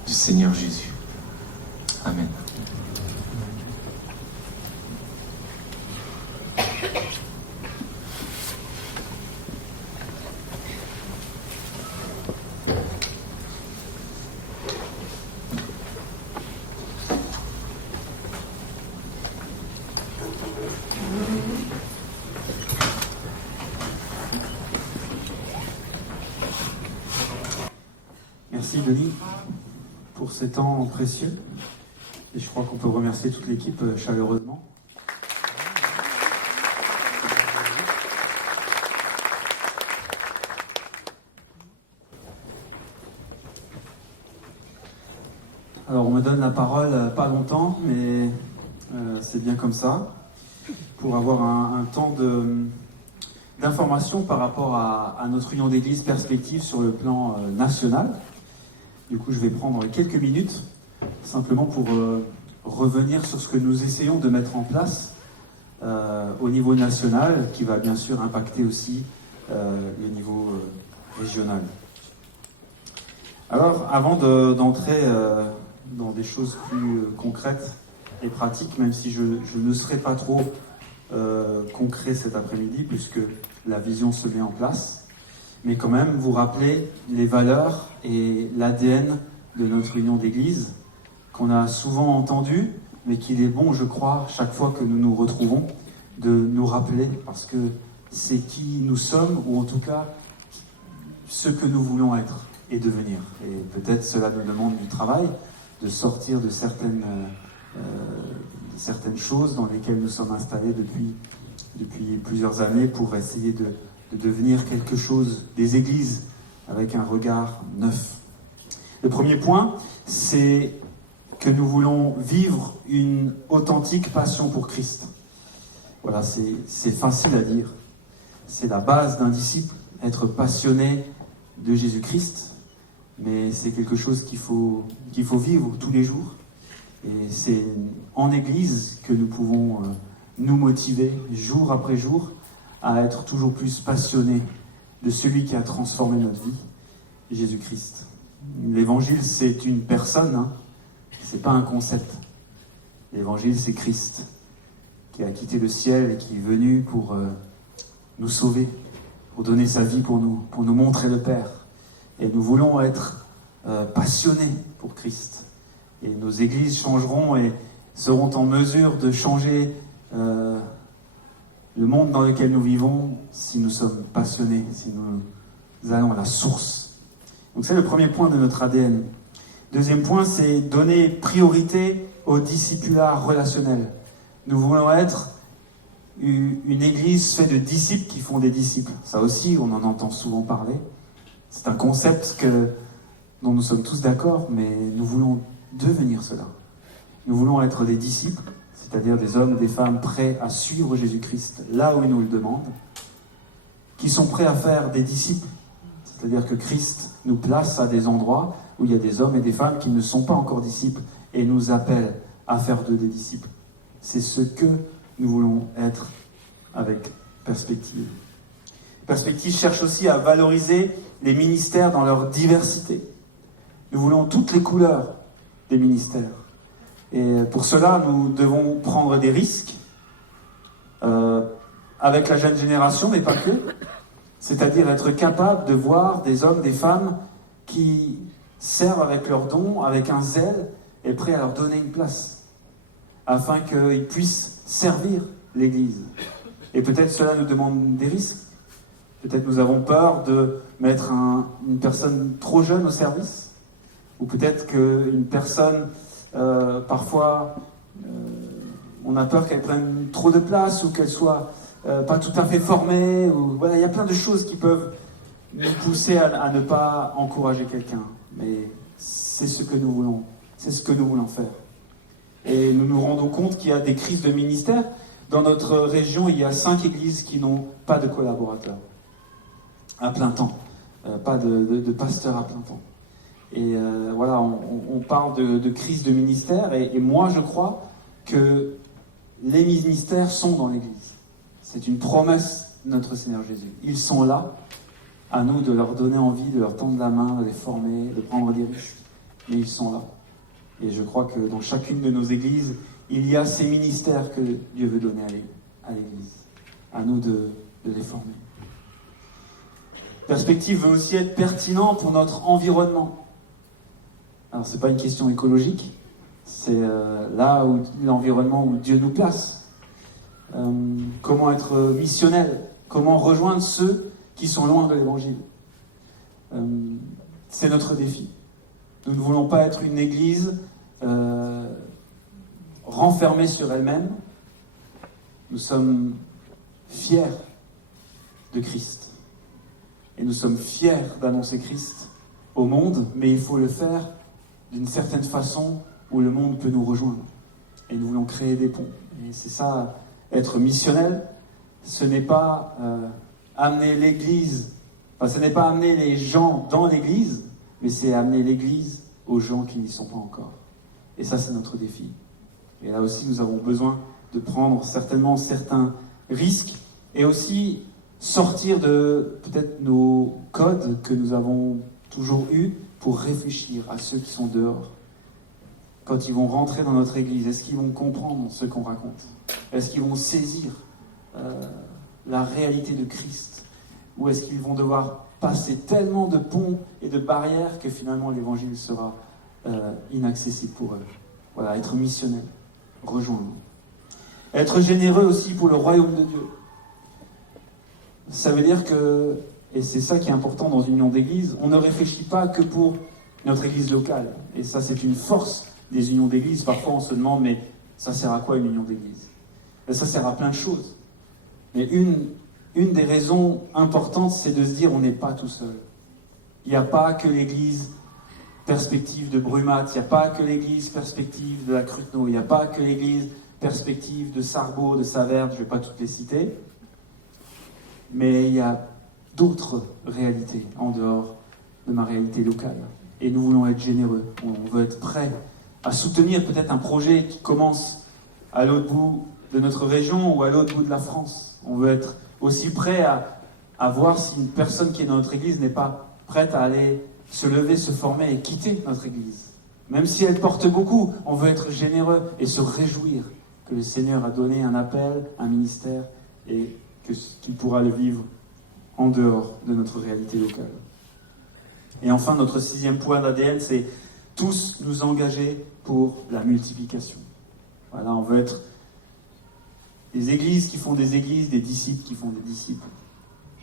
du Seigneur Jésus. Amen. Merci Denis pour ces temps précieux et je crois qu'on peut remercier toute l'équipe chaleureusement. Alors on me donne la parole pas longtemps mais c'est bien comme ça pour avoir un temps d'information par rapport à notre union d'église perspective sur le plan national. Du coup, je vais prendre quelques minutes, simplement pour revenir sur ce que nous essayons de mettre en place au niveau national, qui va bien sûr impacter aussi le niveau régional. Alors, avant d'entrer dans des choses plus concrètes et pratiques, même si je ne serai pas trop concret cet après-midi, puisque la vision se met en place, mais quand même vous rappeler les valeurs et l'ADN de notre union d'église, qu'on a souvent entendu, mais qu'il est bon, je crois, chaque fois que nous nous retrouvons, de nous rappeler, parce que c'est qui nous sommes, ou en tout cas, ce que nous voulons être et devenir. Et peut-être cela nous demande du travail, de sortir de certaines choses dans lesquelles nous sommes installés depuis plusieurs années pour essayer de devenir quelque chose, des églises, avec un regard neuf. Le premier point, c'est que nous voulons vivre une authentique passion pour Christ. Voilà, c'est facile à dire. C'est la base d'un disciple, être passionné de Jésus-Christ, mais c'est quelque chose qu'il faut vivre tous les jours. Et c'est en Église que nous pouvons nous motiver, jour après jour, à être toujours plus passionnés de celui qui a transformé notre vie, Jésus-Christ. L'évangile, c'est une personne, hein. C'est pas un concept. L'évangile, c'est Christ, qui a quitté le ciel et qui est venu pour nous sauver, pour donner sa vie pour nous montrer le Père. Et nous voulons être passionnés pour Christ. Et nos églises changeront et seront en mesure de changer le monde dans lequel nous vivons si nous sommes passionnés, si nous allons à la source. Donc c'est le premier point de notre ADN. Deuxième point, c'est donner priorité au discipulat relationnel. Nous voulons être une église faite de disciples qui font des disciples. Ça aussi, on en entend souvent parler. C'est un concept dont nous sommes tous d'accord, mais nous voulons devenir cela. Nous voulons être des disciples, c'est-à-dire des hommes, des femmes prêts à suivre Jésus-Christ là où il nous le demande, qui sont prêts à faire des disciples, c'est-à-dire que Christ nous place à des endroits où il y a des hommes et des femmes qui ne sont pas encore disciples et nous appellent à faire d'eux des disciples. C'est ce que nous voulons être avec Perspective. Perspective cherche aussi à valoriser les ministères dans leur diversité. Nous voulons toutes les couleurs des ministères. Et pour cela, nous devons prendre des risques avec la jeune génération, mais pas que. C'est-à-dire être capable de voir des hommes, des femmes qui servent avec leurs dons, avec un zèle, et prêts à leur donner une place, afin qu'ils puissent servir l'Église. Et peut-être cela nous demande des risques. Peut-être nous avons peur de mettre une personne trop jeune au service. Ou peut-être qu'une personne, parfois, on a peur qu'elle prenne trop de place ou qu'elle soit pas tout à fait formée. Voilà, il y a plein de choses qui peuvent nous pousser à ne pas encourager quelqu'un. Mais c'est ce que nous voulons. C'est ce que nous voulons faire. Et nous nous rendons compte qu'il y a des crises de ministère. Dans notre région, il y a 5 églises qui n'ont pas de collaborateurs à plein temps. Pas de pasteurs à plein temps. Et voilà, on parle de crise de ministère. Et moi, je crois que les ministères sont dans l'Église. C'est une promesse de notre Seigneur Jésus. Ils sont là. À nous de leur donner envie, de leur tendre la main, de les former, de prendre des risques. Mais ils sont là. Et je crois que dans chacune de nos églises, il y a ces ministères que Dieu veut donner à l'Église. À nous de les former. Perspective veut aussi être pertinent pour notre environnement. Alors, ce n'est pas une question écologique, c'est là où l'environnement où Dieu nous place. Comment être missionnel, comment rejoindre ceux qui sont loin de l'Évangile. C'est notre défi. Nous ne voulons pas être une église renfermée sur elle-même. Nous sommes fiers de Christ. Et nous sommes fiers d'annoncer Christ au monde, mais il faut le faire d'une certaine façon où le monde peut nous rejoindre. Et nous voulons créer des ponts. Et c'est ça, être missionnel. Ce n'est pas amener l'Église, ce n'est pas amener les gens dans l'Église, mais c'est amener l'Église aux gens qui n'y sont pas encore. Et ça, c'est notre défi. Et là aussi, nous avons besoin de prendre certainement certains risques et aussi sortir de peut-être nos codes que nous avons toujours eus pour réfléchir à ceux qui sont dehors. Quand ils vont rentrer dans notre Église, est-ce qu'ils vont comprendre ce qu'on raconte ? Est-ce qu'ils vont saisir la réalité de Christ ? Ou est-ce qu'ils vont devoir passer tellement de ponts et de barrières que finalement l'Évangile sera inaccessible pour eux ? Voilà, être missionnaire, rejoindre. Être généreux aussi pour le royaume de Dieu. Ça veut dire que, et c'est ça qui est important dans une union d'église, on ne réfléchit pas que pour notre église locale. Et ça, c'est une force des unions d'église. Parfois, on se demande, mais ça sert à quoi une union d'église ? Et ça sert à plein de choses. Mais une des raisons importantes, c'est de se dire, on n'est pas tout seul. Il n'y a pas que l'église Perspective de Brumat, il n'y a pas que l'église Perspective de la Cruteno, il n'y a pas que l'église Perspective de Sarrebourg, de Saverne, je ne vais pas toutes les citer. Mais il y a d'autres réalités en dehors de ma réalité locale. Et nous voulons être généreux. On veut être prêts à soutenir peut-être un projet qui commence à l'autre bout de notre région ou à l'autre bout de la France. On veut être aussi prêts à voir si une personne qui est dans notre église n'est pas prête à aller se lever, se former et quitter notre église. Même si elle porte beaucoup, on veut être généreux et se réjouir que le Seigneur a donné un appel, un ministère et qu'il pourra le vivre en dehors de notre réalité locale. Et enfin, notre 6e point d'ADN, c'est tous nous engager pour la multiplication. Voilà, on veut être des églises qui font des églises, des disciples qui font des disciples.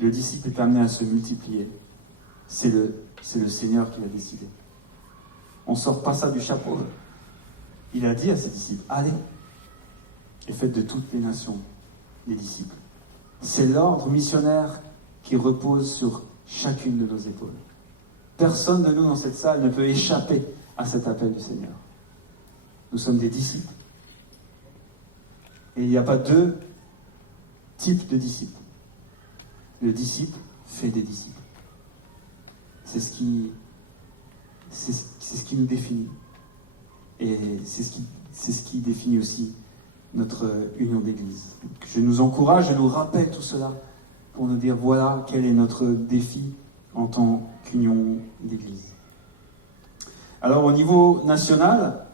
Le disciple est amené à se multiplier. C'est le Seigneur qui l'a décidé. On ne sort pas ça du chapeau. Il a dit à ses disciples, allez, et faites de toutes les nations des disciples. C'est l'ordre missionnaire qui repose sur chacune de nos épaules. Personne de nous dans cette salle ne peut échapper à cet appel du Seigneur. Nous sommes des disciples. Et il n'y a pas deux types de disciples. Le disciple fait des disciples. C'est ce qui nous définit. Et c'est ce qui définit aussi notre union d'église. Je nous encourage, je nous rappelle tout cela pour nous dire voilà quel est notre défi en tant qu'union d'église. Alors au niveau national,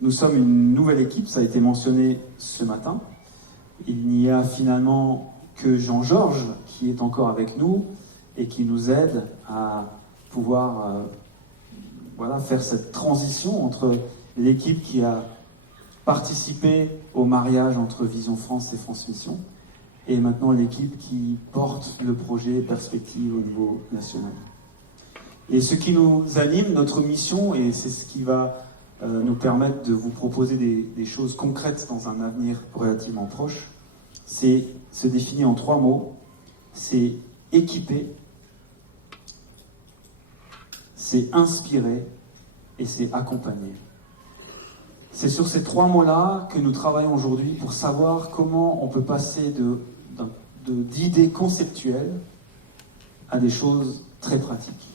nous sommes une nouvelle équipe, ça a été mentionné ce matin. Il n'y a finalement que Jean-Georges qui est encore avec nous et qui nous aide à pouvoir faire cette transition entre l'équipe qui a participé au mariage entre Vision France et France Mission et maintenant l'équipe qui porte le projet Perspective au niveau national. Et ce qui nous anime, notre mission, et c'est ce qui va nous permettre de vous proposer des choses concrètes dans un avenir relativement proche, c'est se définir en 3 mots. C'est équiper, c'est inspirer et c'est accompagner. C'est sur ces 3 mots-là que nous travaillons aujourd'hui pour savoir comment on peut passer d'idées conceptuelles à des choses très pratiques.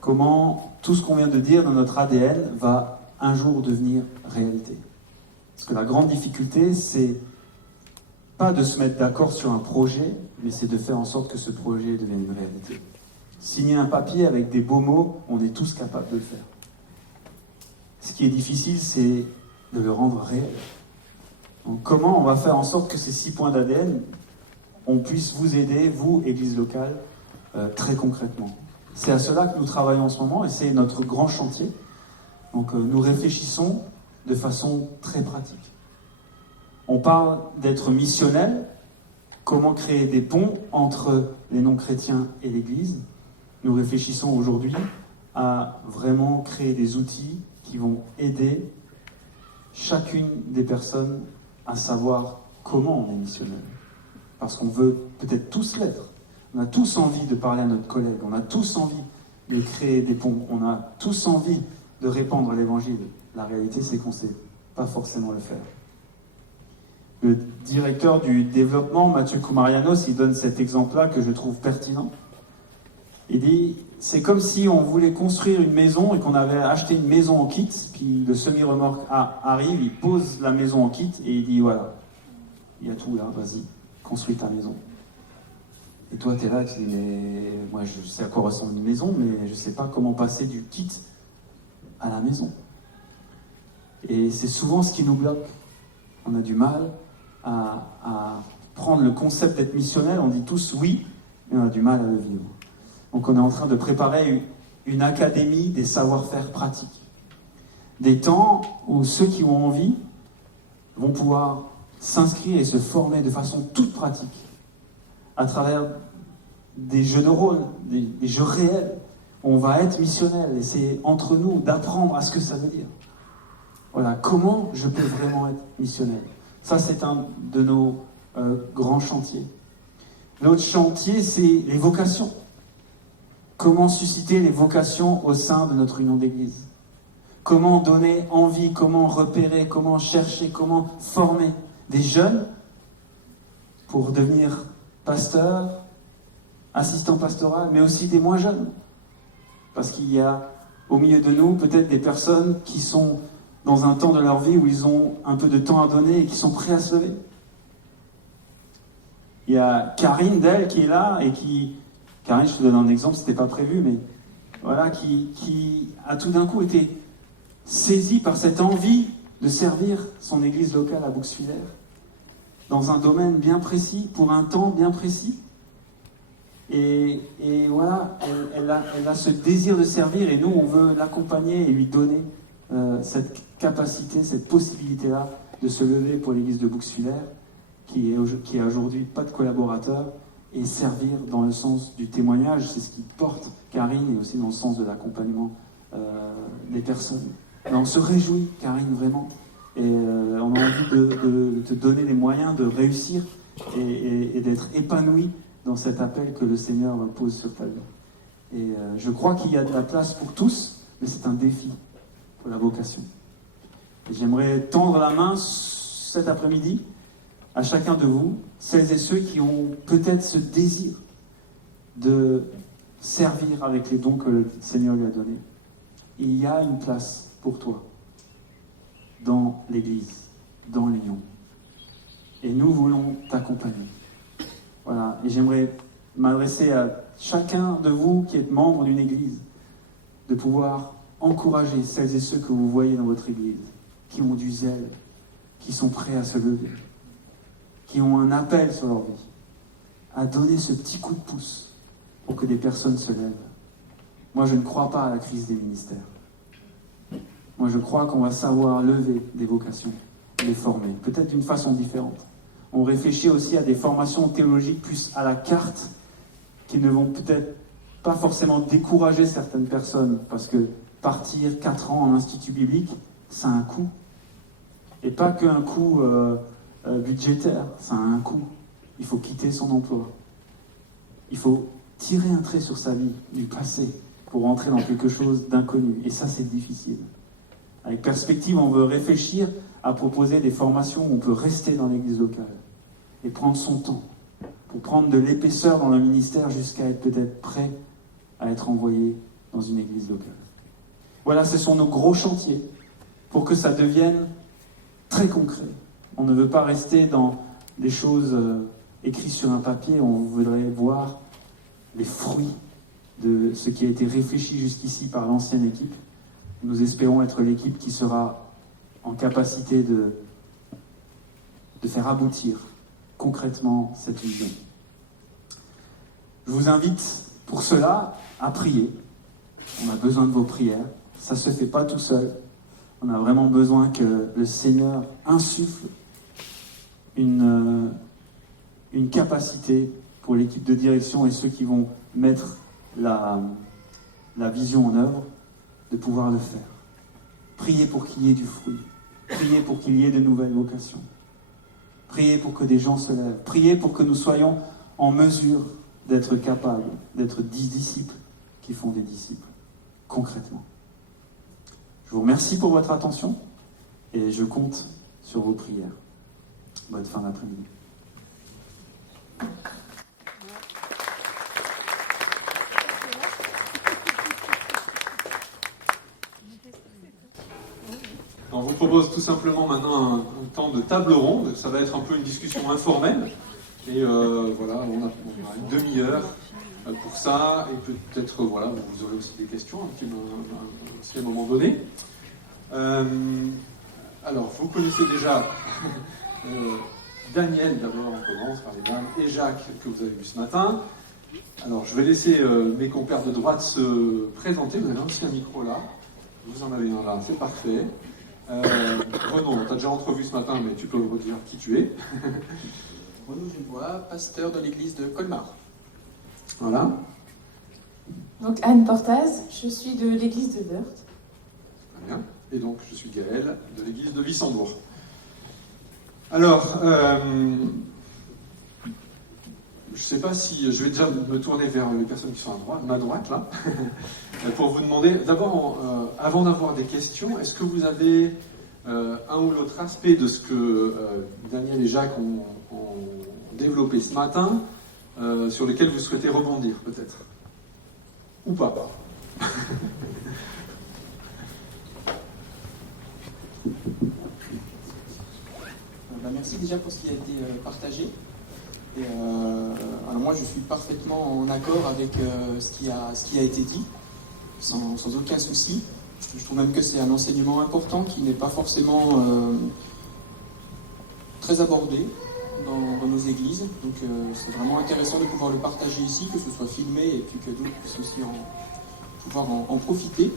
Comment tout ce qu'on vient de dire dans notre ADN va un jour devenir réalité. Parce que la grande difficulté, c'est pas de se mettre d'accord sur un projet, mais c'est de faire en sorte que ce projet devienne une réalité. Signer un papier avec des beaux mots, on est tous capables de le faire. Ce qui est difficile, c'est de le rendre réel. Donc, comment on va faire en sorte que ces 6 points d'ADN, on puisse vous aider, vous, Église locale, très concrètement. C'est à cela que nous travaillons en ce moment et c'est notre grand chantier. Donc nous réfléchissons de façon très pratique. On parle d'être missionnel, comment créer des ponts entre les non-chrétiens et l'Église. Nous réfléchissons aujourd'hui à vraiment créer des outils qui vont aider chacune des personnes à savoir comment on est missionnel. Parce qu'on veut peut-être tous l'être. On a tous envie de parler à notre collègue, on a tous envie de créer des ponts, on a tous envie de répandre l'évangile. La réalité, c'est qu'on ne sait pas forcément le faire. Le directeur du développement, Mathieu Koumarianos, il donne cet exemple-là que je trouve pertinent. Il dit, c'est comme si on voulait construire une maison et qu'on avait acheté une maison en kit, puis le semi-remorque arrive, il pose la maison en kit et il dit, voilà, il y a tout là, vas-y, construis ta maison. Et toi, tu es là, tu dis, mais moi, je sais à quoi ressemble une maison, mais je ne sais pas comment passer du kit à la maison. Et c'est souvent ce qui nous bloque. On a du mal à prendre le concept d'être missionnaire. On dit tous oui, mais on a du mal à le vivre. Donc on est en train de préparer une académie des savoir-faire pratiques. Des temps où ceux qui ont envie vont pouvoir s'inscrire et se former de façon toute pratique à travers des jeux de rôle, des jeux réels. On va être missionnel et c'est entre nous d'apprendre à ce que ça veut dire. Voilà, comment je peux vraiment être missionnel. Ça, c'est un de nos grands chantiers. L'autre chantier, c'est les vocations. Comment susciter les vocations au sein de notre union d'église? Comment donner envie, comment repérer, comment chercher, comment former des jeunes pour devenir pasteurs, assistants pastoraux, mais aussi des moins jeunes. Parce qu'il y a au milieu de nous peut-être des personnes qui sont dans un temps de leur vie où ils ont un peu de temps à donner et qui sont prêts à se lever. Il y a Karine d'elle qui est là et qui... Karine, je te donne un exemple, c'était pas prévu, mais voilà, qui a tout d'un coup été saisie par cette envie de servir son église locale à Bouxwiller dans un domaine bien précis, pour un temps bien précis. Et voilà, elle a ce désir de servir, et nous, on veut l'accompagner et lui donner cette capacité, cette possibilité-là de se lever pour l'église de Bouxwiller, qui a aujourd'hui pas de collaborateurs, et servir dans le sens du témoignage. C'est ce qui porte Karine, et aussi dans le sens de l'accompagnement des personnes. Alors on se réjouit, Karine, vraiment, et on a envie de te donner les moyens de réussir et d'être épanoui dans cet appel que le Seigneur pose sur ta vie. Et je crois qu'il y a de la place pour tous, mais c'est un défi pour la vocation. Et j'aimerais tendre la main cet après-midi à chacun de vous, celles et ceux qui ont peut-être ce désir de servir avec les dons que le Seigneur lui a donnés. Il y a une place pour toi dans l'Église, dans l'Union. Et nous voulons t'accompagner. Voilà. Et j'aimerais m'adresser à chacun de vous qui êtes membre d'une Église, de pouvoir encourager celles et ceux que vous voyez dans votre Église, qui ont du zèle, qui sont prêts à se lever, qui ont un appel sur leur vie, à donner ce petit coup de pouce pour que des personnes se lèvent. Moi, je ne crois pas à la crise des ministères. Moi, je crois qu'on va savoir lever des vocations, les former, peut-être d'une façon différente. On réfléchit aussi à des formations théologiques plus à la carte, qui ne vont peut-être pas forcément décourager certaines personnes, parce que partir 4 ans en institut biblique, ça a un coût. Et pas qu'un coût budgétaire, ça a un coût. Il faut quitter son emploi. Il faut tirer un trait sur sa vie, du passé, pour rentrer dans quelque chose d'inconnu. Et ça, c'est difficile. Avec Perspective, on veut réfléchir à proposer des formations où on peut rester dans l'église locale et prendre son temps pour prendre de l'épaisseur dans le ministère jusqu'à être peut-être prêt à être envoyé dans une église locale. Voilà, ce sont nos gros chantiers pour que ça devienne très concret. On ne veut pas rester dans des choses écrites sur un papier, on voudrait voir les fruits de ce qui a été réfléchi jusqu'ici par l'ancienne équipe. Nous espérons être l'équipe qui sera en capacité de faire aboutir concrètement cette vision. Je vous invite pour cela à prier. On a besoin de vos prières. Ça ne se fait pas tout seul. On a vraiment besoin que le Seigneur insuffle une capacité pour l'équipe de direction et ceux qui vont mettre la vision en œuvre, de pouvoir le faire. Priez pour qu'il y ait du fruit. Priez pour qu'il y ait de nouvelles vocations. Priez pour que des gens se lèvent. Priez pour que nous soyons en mesure d'être capables d'être 10 disciples qui font des disciples, concrètement. Je vous remercie pour votre attention et je compte sur vos prières. Bonne fin d'après-midi. On vous propose tout simplement maintenant un temps de table ronde. Ça va être un peu une discussion informelle. Et voilà, on a une demi-heure pour ça. Et peut-être, voilà, vous aurez aussi des questions à un moment donné. Alors, vous connaissez déjà Daniel, d'abord, on commence par les dames, et Jacques, que vous avez vu ce matin. Alors, je vais laisser mes compères de droite se présenter. Vous avez aussi un micro là. Vous en avez un là, c'est parfait. Renaud, tu as déjà entrevu ce matin, mais tu peux redire qui tu es. Renaud Dubois, pasteur de l'église de Colmar. Voilà. Donc Anne Portaz, je suis de l'église de Wörth. Très bien. Et donc, je suis Gaël, de l'église de Wissembourg. Alors, je ne sais pas si... Je vais déjà me tourner vers les personnes qui sont à ma droite, là, pour vous demander, d'abord, avant d'avoir des questions, est-ce que vous avez un ou l'autre aspect de ce que Daniel et Jacques ont développé ce matin, sur lequel vous souhaitez rebondir, peut-être? Ou pas? Merci déjà pour ce qui a été partagé. Et, alors moi, je suis parfaitement en accord avec ce qui a été dit, sans aucun souci. Je trouve même que c'est un enseignement important qui n'est pas forcément très abordé. dans nos églises. Donc c'est vraiment intéressant de pouvoir le partager ici, que ce soit filmé et puis que d'autres puissent aussi pouvoir en profiter.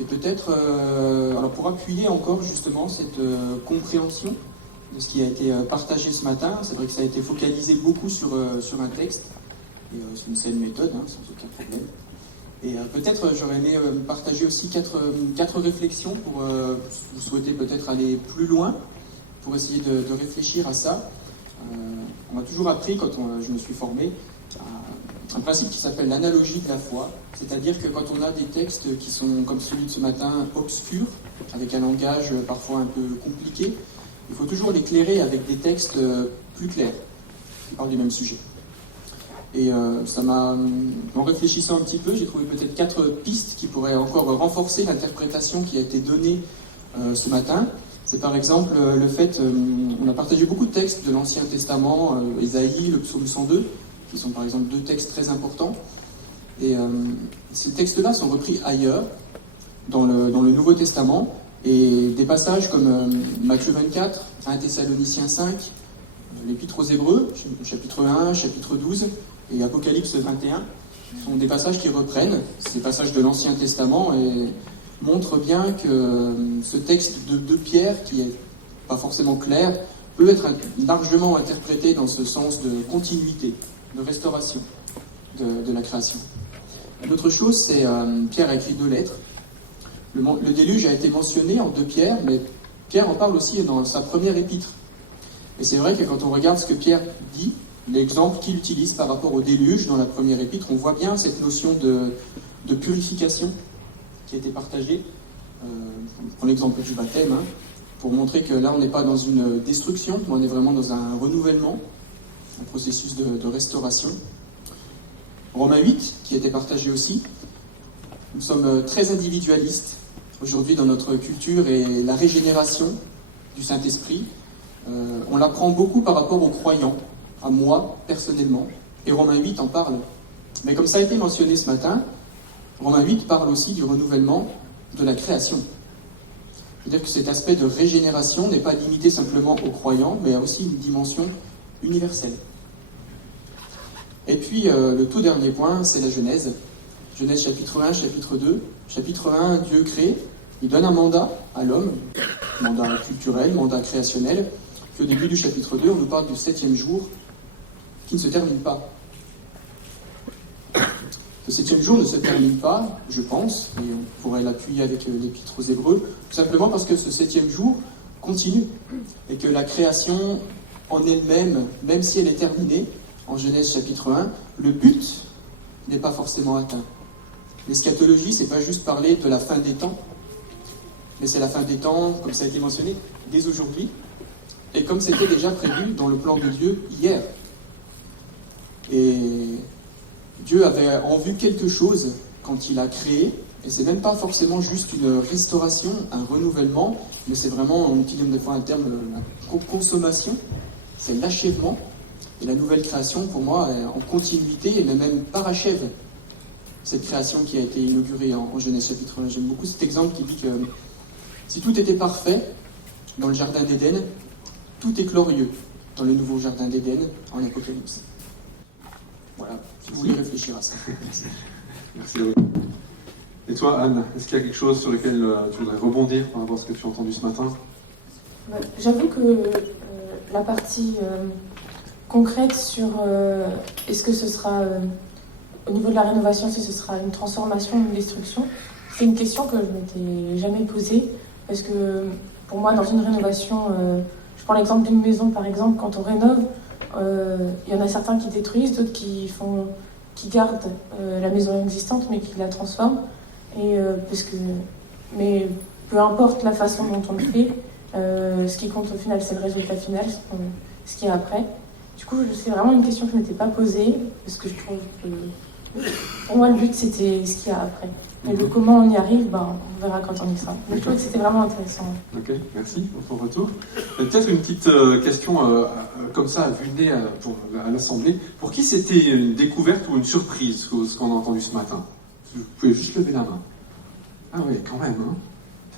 Et peut-être, alors pour appuyer encore justement cette compréhension de ce qui a été partagé ce matin, c'est vrai que ça a été focalisé beaucoup sur un texte, et c'est une méthode, hein, sans aucun problème. Et peut-être j'aurais aimé partager aussi quatre réflexions pour vous souhaiter peut-être aller plus loin, pour essayer de réfléchir à ça. On m'a toujours appris, quand je me suis formé, un principe qui s'appelle l'analogie de la foi, c'est-à-dire que quand on a des textes qui sont, comme celui de ce matin, obscurs, avec un langage parfois un peu compliqué, il faut toujours l'éclairer avec des textes plus clairs, qui parlent du même sujet. Et ça m'a, en réfléchissant un petit peu, j'ai trouvé peut-être 4 pistes qui pourraient encore renforcer l'interprétation qui a été donnée ce matin. C'est par exemple le fait, on a partagé beaucoup de textes de l'Ancien Testament, Ésaïe, le psaume 102, qui sont par exemple 2 textes très importants. Et ces textes-là sont repris ailleurs, dans le Nouveau Testament, et des passages comme Matthieu 24, 1 Thessaloniciens 5, l'Épître aux Hébreux, chapitre 1, chapitre 12, et Apocalypse 21, sont des passages qui reprennent ces passages de l'Ancien Testament et montrent bien que ce texte de Pierre, qui n'est pas forcément clair, peut être largement interprété dans ce sens de continuité, de restauration de la création. L'autre chose, c'est Pierre a écrit 2 lettres. Le déluge a été mentionné en 2 Pierre, mais Pierre en parle aussi dans sa première épître. Et c'est vrai que quand on regarde ce que Pierre dit, l'exemple qu'il utilise par rapport au déluge dans la première épître, on voit bien cette notion de purification qui a été partagée. Je prends l'exemple du baptême, hein, pour montrer que là on n'est pas dans une destruction, mais on est vraiment dans un renouvellement, un processus de restauration. Romains 8, qui a été partagé aussi. Nous sommes très individualistes aujourd'hui dans notre culture, et la régénération du Saint-Esprit, on l'apprend beaucoup par rapport aux croyants, à moi personnellement, et Romains 8 en parle. Mais comme ça a été mentionné ce matin, Romains 8 parle aussi du renouvellement de la création. C'est-à-dire que cet aspect de régénération n'est pas limité simplement aux croyants, mais a aussi une dimension universelle. Et puis, le tout dernier point, c'est la Genèse. Genèse chapitre 1, chapitre 2. Chapitre 1, Dieu crée, il donne un mandat à l'homme, mandat culturel, mandat créationnel. Puis au début du chapitre 2, on nous parle du 7e jour, qui ne se termine pas. Le 7e jour ne se termine pas, je pense, et on pourrait l'appuyer avec l'Épître aux Hébreux, tout simplement parce que ce 7e jour continue, et que la création en elle-même, même si elle est terminée, en Genèse chapitre 1, le but n'est pas forcément atteint. L'eschatologie, c'est pas juste parler de la fin des temps, mais c'est la fin des temps, comme ça a été mentionné, dès aujourd'hui, et comme c'était déjà prévu dans le plan de Dieu hier. Et Dieu avait en vue quelque chose quand il a créé, et c'est même pas forcément juste une restauration, un renouvellement, mais c'est vraiment, on utilise des fois un terme, la consommation, c'est l'achèvement. Et la nouvelle création, pour moi, est en continuité, et même parachève cette création qui a été inaugurée en Genèse chapitre 1. J'aime beaucoup cet exemple qui dit que si tout était parfait dans le jardin d'Éden, tout est glorieux dans le nouveau jardin d'Éden en Apocalypse. Voilà, si vous voulez réfléchir à ça. Merci. Et toi, Anne, est-ce qu'il y a quelque chose sur lequel tu voudrais rebondir par rapport à ce que tu as entendu ce matin? J'avoue que la partie concrète sur est-ce que ce sera, au niveau de la rénovation, si ce sera une transformation ou une destruction, c'est une question que je ne m'étais jamais posée, parce que pour moi, dans une rénovation, je prends l'exemple d'une maison par exemple, quand on rénove, il y en a certains qui détruisent, d'autres qui gardent la maison existante mais qui la transforment. Mais peu importe la façon dont on le fait, ce qui compte au final, c'est le résultat final, ce qu'il y a après. Du coup, c'est vraiment une question que je ne m'étais pas posée, parce que je trouve que pour moi, le but, c'était ce qu'il y a après. Mais le comment on y arrive, on verra quand on y sera. Mais je trouve que c'était vraiment intéressant. Ok, merci pour ton retour. Peut-être une petite question comme ça, à vue de nez à l'Assemblée. Pour qui c'était une découverte ou une surprise, ce qu'on a entendu ce matin? Vous pouvez juste lever la main. Ah oui, quand même. Hein.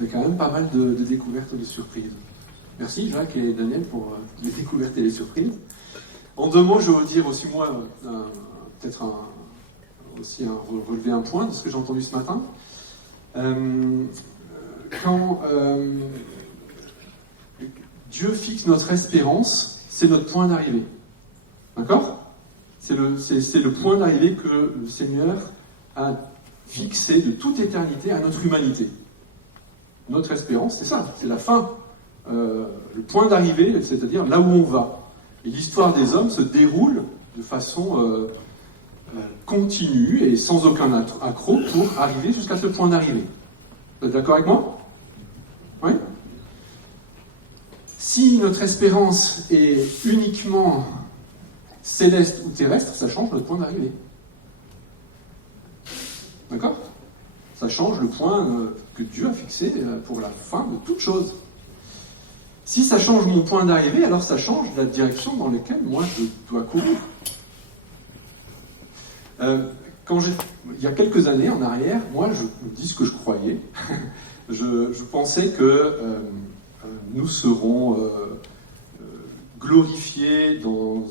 Il y avait quand même pas mal de découvertes ou de surprises. Merci Jacques et Daniel pour les découvertes et les surprises. En 2 mots, je vais vous dire aussi moi, peut-être relever un point de ce que j'ai entendu ce matin. Quand Dieu fixe notre espérance, c'est notre point d'arrivée. D'accord ? C'est le point d'arrivée que le Seigneur a fixé de toute éternité à notre humanité. Notre espérance, c'est ça, c'est la fin. Le point d'arrivée, c'est-à-dire là où on va. Et l'histoire des hommes se déroule de façon continue et sans aucun accroc pour arriver jusqu'à ce point d'arrivée. Vous êtes d'accord avec moi ? Oui ? Si notre espérance est uniquement céleste ou terrestre, ça change notre point d'arrivée. D'accord ? Ça change le point que Dieu a fixé pour la fin de toute chose. Si ça change mon point d'arrivée, alors ça change la direction dans laquelle moi je dois courir. Il y a quelques années en arrière, moi je me dis ce que je croyais. je pensais que nous serons glorifiés dans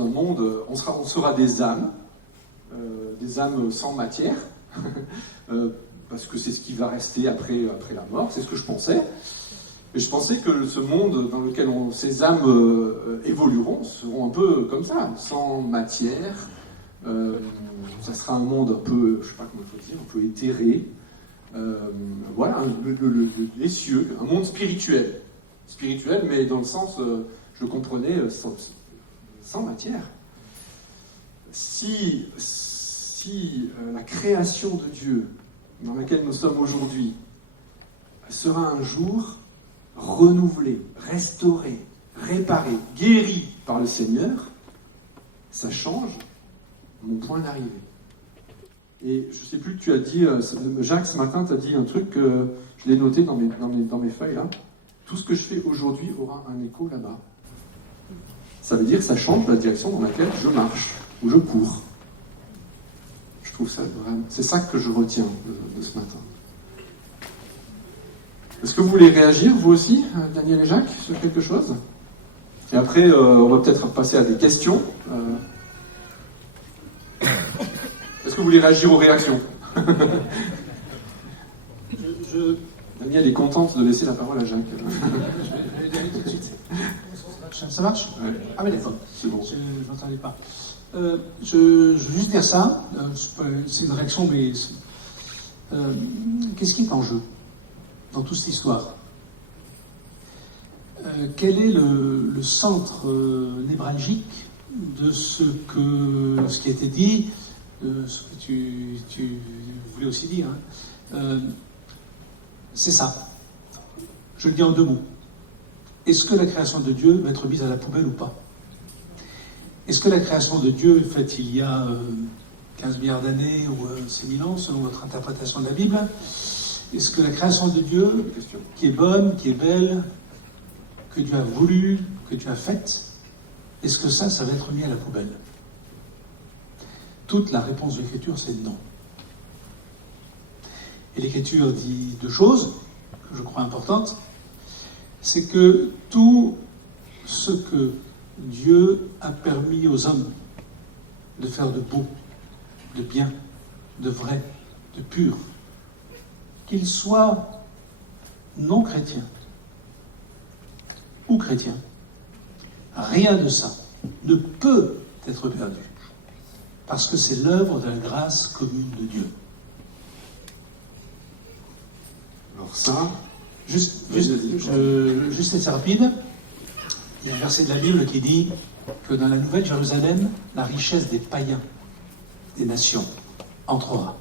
un monde, on sera des âmes sans matière, parce que c'est ce qui va rester après la mort, c'est ce que je pensais. Et je pensais que ce monde dans lequel ces âmes évolueront seront un peu comme ça, sans matière. Ça sera un monde un peu, je sais pas comment il faut dire, un peu éthéré. Voilà, les cieux, un monde spirituel. Spirituel, mais dans le sens, je comprenais, sans matière. Si la création de Dieu, dans laquelle nous sommes aujourd'hui, sera un jour renouvelée, restaurée, réparée, guérie par le Seigneur, ça change mon point d'arrivée. Et je ne sais plus, tu as dit, Jacques, ce matin, tu as dit un truc que je l'ai noté dans mes feuilles, là. Tout ce que je fais aujourd'hui aura un écho là-bas. Ça veut dire que ça change la direction dans laquelle je marche, ou je cours. Je trouve ça vraiment... C'est ça que je retiens de ce matin. Est-ce que vous voulez réagir, vous aussi, Daniel et Jacques, sur quelque chose ? Et après, on va peut-être passer à des questions. Est-ce que vous voulez réagir aux réactions ? Daniel est contente de laisser la parole à Jacques. Je vais y aller tout de suite. Ça marche ? Ouais. Ah oui, d'accord. C'est bon. Je ne m'entendais pas. Je veux juste dire ça. C'est une réaction, mais... qu'est-ce qui est en jeu dans toute cette histoire ? Quel est le centre névralgique de ce qui a été dit, de ce que tu voulais aussi dire, hein. C'est ça. Je le dis en 2 mots. Est-ce que la création de Dieu va être mise à la poubelle ou pas ? Est-ce que la création de Dieu, faite il y a 15 milliards d'années ou 6 000 ans, selon votre interprétation de la Bible, est-ce que la création de Dieu, qui est bonne, qui est belle, que Dieu a voulu, que Dieu a faite, est-ce que ça va être mis à la poubelle ? Toute la réponse de l'Écriture, c'est non. Et l'Écriture dit 2 choses, que je crois importantes. C'est que tout ce que Dieu a permis aux hommes de faire de beau, de bien, de vrai, de pur, qu'ils soient non chrétiens ou chrétiens, rien de ça ne peut être perdu, parce que c'est l'œuvre de la grâce commune de Dieu. Alors ça... Juste c'est rapide. Il y a un verset de la Bible qui dit que dans la Nouvelle Jérusalem, la richesse des païens, des nations, entrera.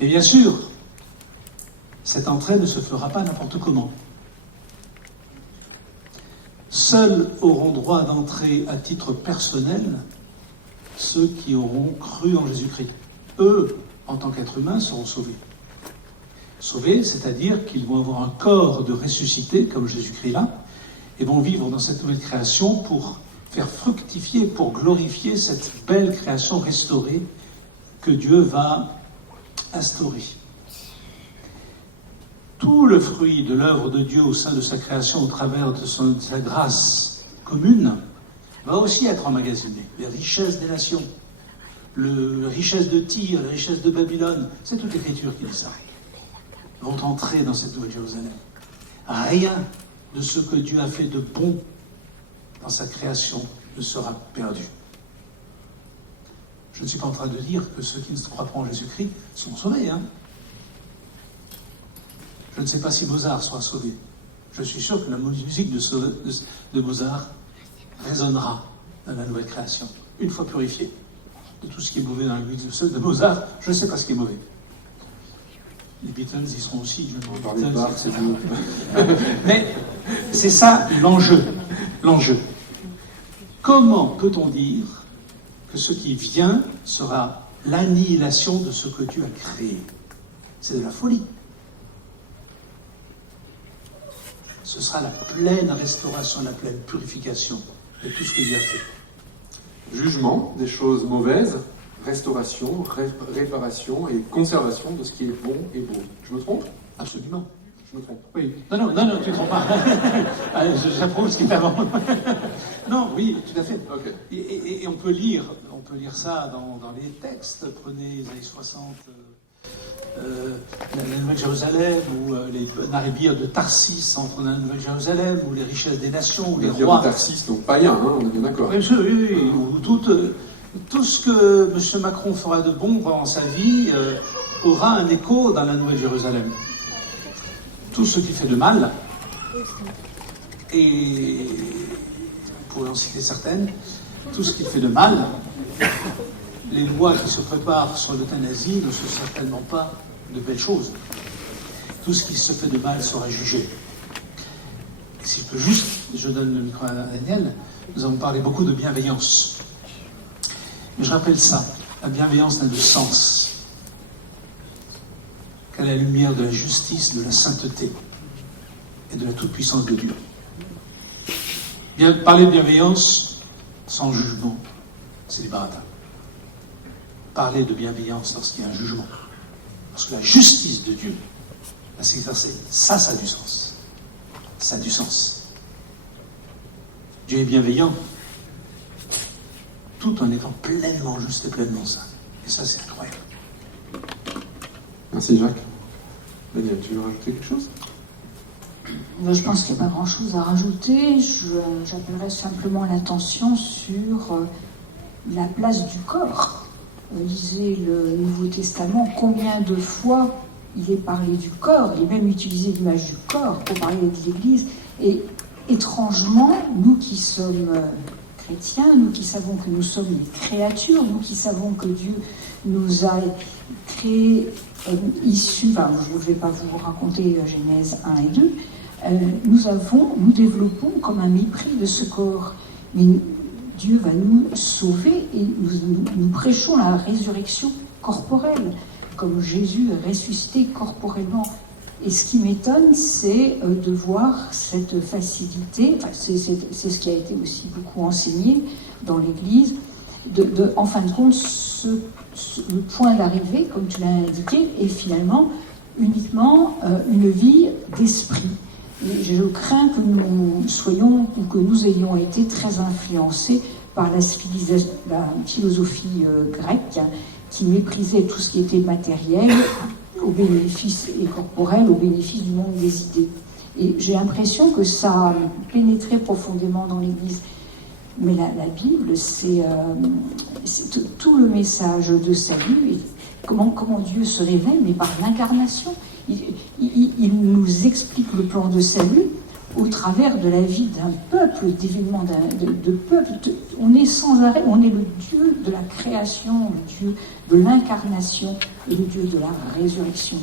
Mais bien sûr, cette entrée ne se fera pas n'importe comment. Seuls auront droit d'entrer à titre personnel ceux qui auront cru en Jésus-Christ. Eux, en tant qu'êtres humains, seront sauvés. Sauvés, c'est-à-dire qu'ils vont avoir un corps de ressuscité, comme Jésus-Christ là, et vont vivre dans cette nouvelle création pour faire fructifier, pour glorifier cette belle création restaurée que Dieu va instaurer. tout le fruit de l'œuvre de Dieu au sein de sa création au travers de sa grâce commune va aussi être emmagasiné. Les richesses des nations, les richesses de Tyr, les richesses de Babylone, c'est toute l'Écriture qui dit ça, vont entrer dans cette nouvelle Jérusalem. Rien de ce que Dieu a fait de bon dans sa création ne sera perdu. Je ne suis pas en train de dire que ceux qui ne croient pas en Jésus-Christ sont sauvés. Je ne sais pas si Mozart sera sauvé. Je suis sûr que la musique de Mozart résonnera dans la nouvelle création, une fois purifiée de tout ce qui est mauvais dans la musique de Mozart. Je ne sais pas ce qui est mauvais. Les Beatles y seront aussi. Mais c'est ça l'enjeu. Comment peut-on dire que ce qui vient sera l'annihilation de ce que Dieu a créé? C'est de la folie. Ce sera la pleine restauration, la pleine purification de tout ce que Dieu a fait. Jugement des choses mauvaises, restauration, réparation et conservation de ce qui est bon et beau. Je me trompe? Absolument. Je me trompe. Oui. Non, tu ne trompes pas. J'approuve ce qui est avant. Non, oui, tout à fait. Okay. Et on peut lire ça dans les textes. Prenez Isaïe 60, la Nouvelle Jérusalem, ou les navires de Tarsis entre la Nouvelle Jérusalem, ou les richesses des nations, ou les rois. De Tarsis, donc païen, on est bien d'accord. Oui, ou tout ce que M. Macron fera de bon pendant sa vie aura un écho dans la Nouvelle Jérusalem. Tout ce qui fait de mal, et vous pourrez en citer certaines, tout ce qui fait de mal, les lois qui se préparent sur l'euthanasie ne sont certainement pas de belles choses. Tout ce qui se fait de mal sera jugé. Et si je donne le micro à Daniel, nous avons parlé beaucoup de bienveillance. Mais je rappelle ça, la bienveillance n'a de sens qu'à la lumière de la justice, de la sainteté et de la toute-puissance de Dieu. Parler de bienveillance sans jugement, c'est du baratin. Parler de bienveillance lorsqu'il y a un jugement, lorsque la justice de Dieu va s'exercer, ça a du sens. Ça a du sens. Dieu est bienveillant, tout en étant pleinement juste et pleinement saint. Et ça, c'est incroyable. Merci Jacques. Daniel, tu veux rajouter quelque chose? Je pense qu'il n'y a pas grand-chose à rajouter. J'appellerai simplement l'attention sur la place du corps. Lisez le Nouveau Testament, combien de fois il est parlé du corps, il est même utilisé l'image du corps pour parler de l'Église. Et étrangement, nous qui sommes chrétiens, nous qui savons que nous sommes les créatures, nous qui savons que Dieu nous a créés issus, je ne vais pas vous raconter Genèse 1 et 2, nous développons comme un mépris de ce corps. Mais Dieu va nous sauver et nous prêchons la résurrection corporelle, comme Jésus est ressuscité corporellement. Et ce qui m'étonne, c'est de voir cette facilité, c'est ce qui a été aussi beaucoup enseigné dans l'Église, en fin de compte, le point d'arrivée, comme tu l'as indiqué, est finalement uniquement une vie d'esprit. Et je crains que nous soyons ou que nous ayons été très influencés par la philosophie grecque qui méprisait tout ce qui était matériel au bénéfice et corporel, au bénéfice du monde des idées. Et j'ai l'impression que ça a pénétré profondément dans l'Église. Mais la Bible, c'est tout le message de salut, et comment Dieu se révèle, mais par l'incarnation. Il nous explique le plan de salut au travers de la vie d'un peuple, d'événements de peuple. On est sans arrêt, on est le Dieu de la création, le Dieu de l'incarnation et le Dieu de la résurrection.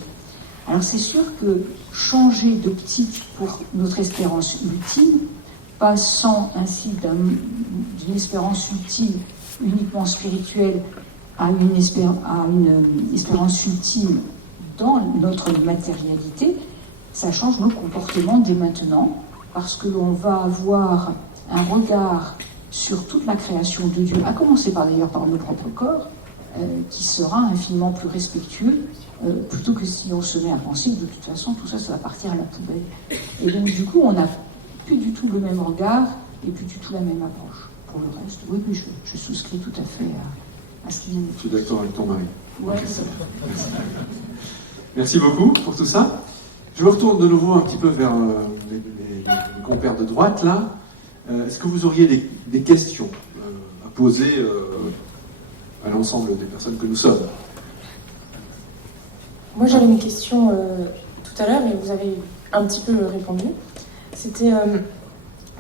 Alors c'est sûr que changer d'optique pour notre espérance ultime, passant ainsi d'une espérance ultime uniquement spirituelle à une espérance ultime dans notre matérialité, ça change nos comportements dès maintenant, parce que l'on va avoir un regard sur toute la création de Dieu, à commencer d'ailleurs par nos propres corps, qui sera infiniment plus respectueux, plutôt que si on se met à penser que de toute façon tout ça, ça va partir à la poubelle. Et donc du coup, on n'a plus du tout le même regard et plus du tout la même approche. Pour le reste, oui, je souscris tout à fait à ce qu'il vient de dire. Je suis d'accord avec ton mari. Ouais, Merci beaucoup pour tout ça. Je me retourne de nouveau un petit peu vers les compères de droite, là. Est-ce que vous auriez des questions à poser à l'ensemble des personnes que nous sommes? Moi, j'avais une question tout à l'heure et vous avez un petit peu répondu. C'était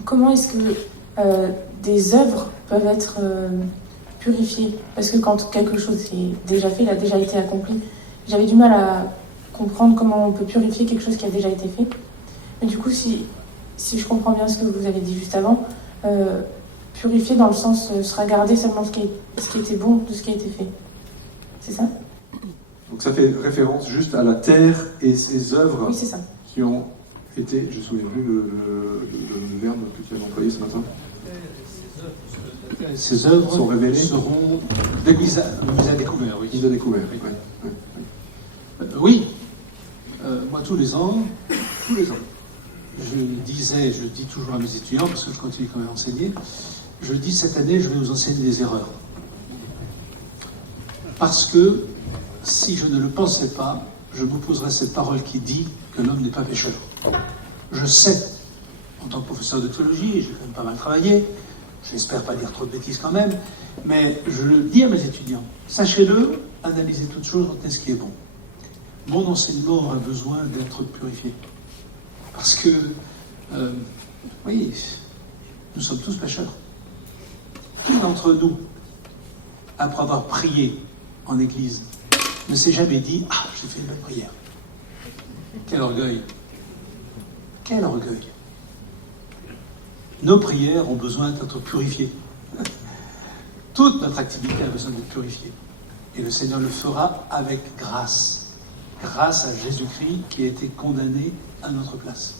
comment est-ce que des œuvres peuvent être purifiées? Parce que quand quelque chose est déjà fait, il a déjà été accompli. J'avais du mal à comprendre comment on peut purifier quelque chose qui a déjà été fait. Mais du coup, si je comprends bien ce que vous avez dit juste avant, purifier dans le sens sera garder seulement ce qui était bon de ce qui a été fait. C'est ça? Donc ça fait référence juste à la terre et ses œuvres Oui, c'est ça. qui ont été, je ne me souviens plus le verbe que tu avais employé ce matin. Ces œuvres sont révélées, seront mises à découvert, oui. Mises à découvert, oui. Oui. Moi, tous les ans, je dis toujours à mes étudiants, parce que je continue quand même à enseigner, je dis cette année, je vais vous enseigner des erreurs. Parce que si je ne le pensais pas, je m'opposerais à cette parole qui dit que l'homme n'est pas pécheur. Je sais, en tant que professeur de théologie, et j'ai quand même pas mal travaillé, j'espère pas dire trop de bêtises quand même, mais je le dis à mes étudiants, sachez-le, analysez toutes choses, retenez ce qui est bon. Mon enseignement aura besoin d'être purifié. Parce que, oui, nous sommes tous pécheurs. Qui d'entre nous, après avoir prié en église, ne s'est jamais dit « Ah, j'ai fait une bonne prière ». Quel orgueil! Quel orgueil! Nos prières ont besoin d'être purifiées. Toute notre activité a besoin d'être purifiée. Et le Seigneur le fera avec grâce. Grâce à Jésus-Christ qui a été condamné à notre place.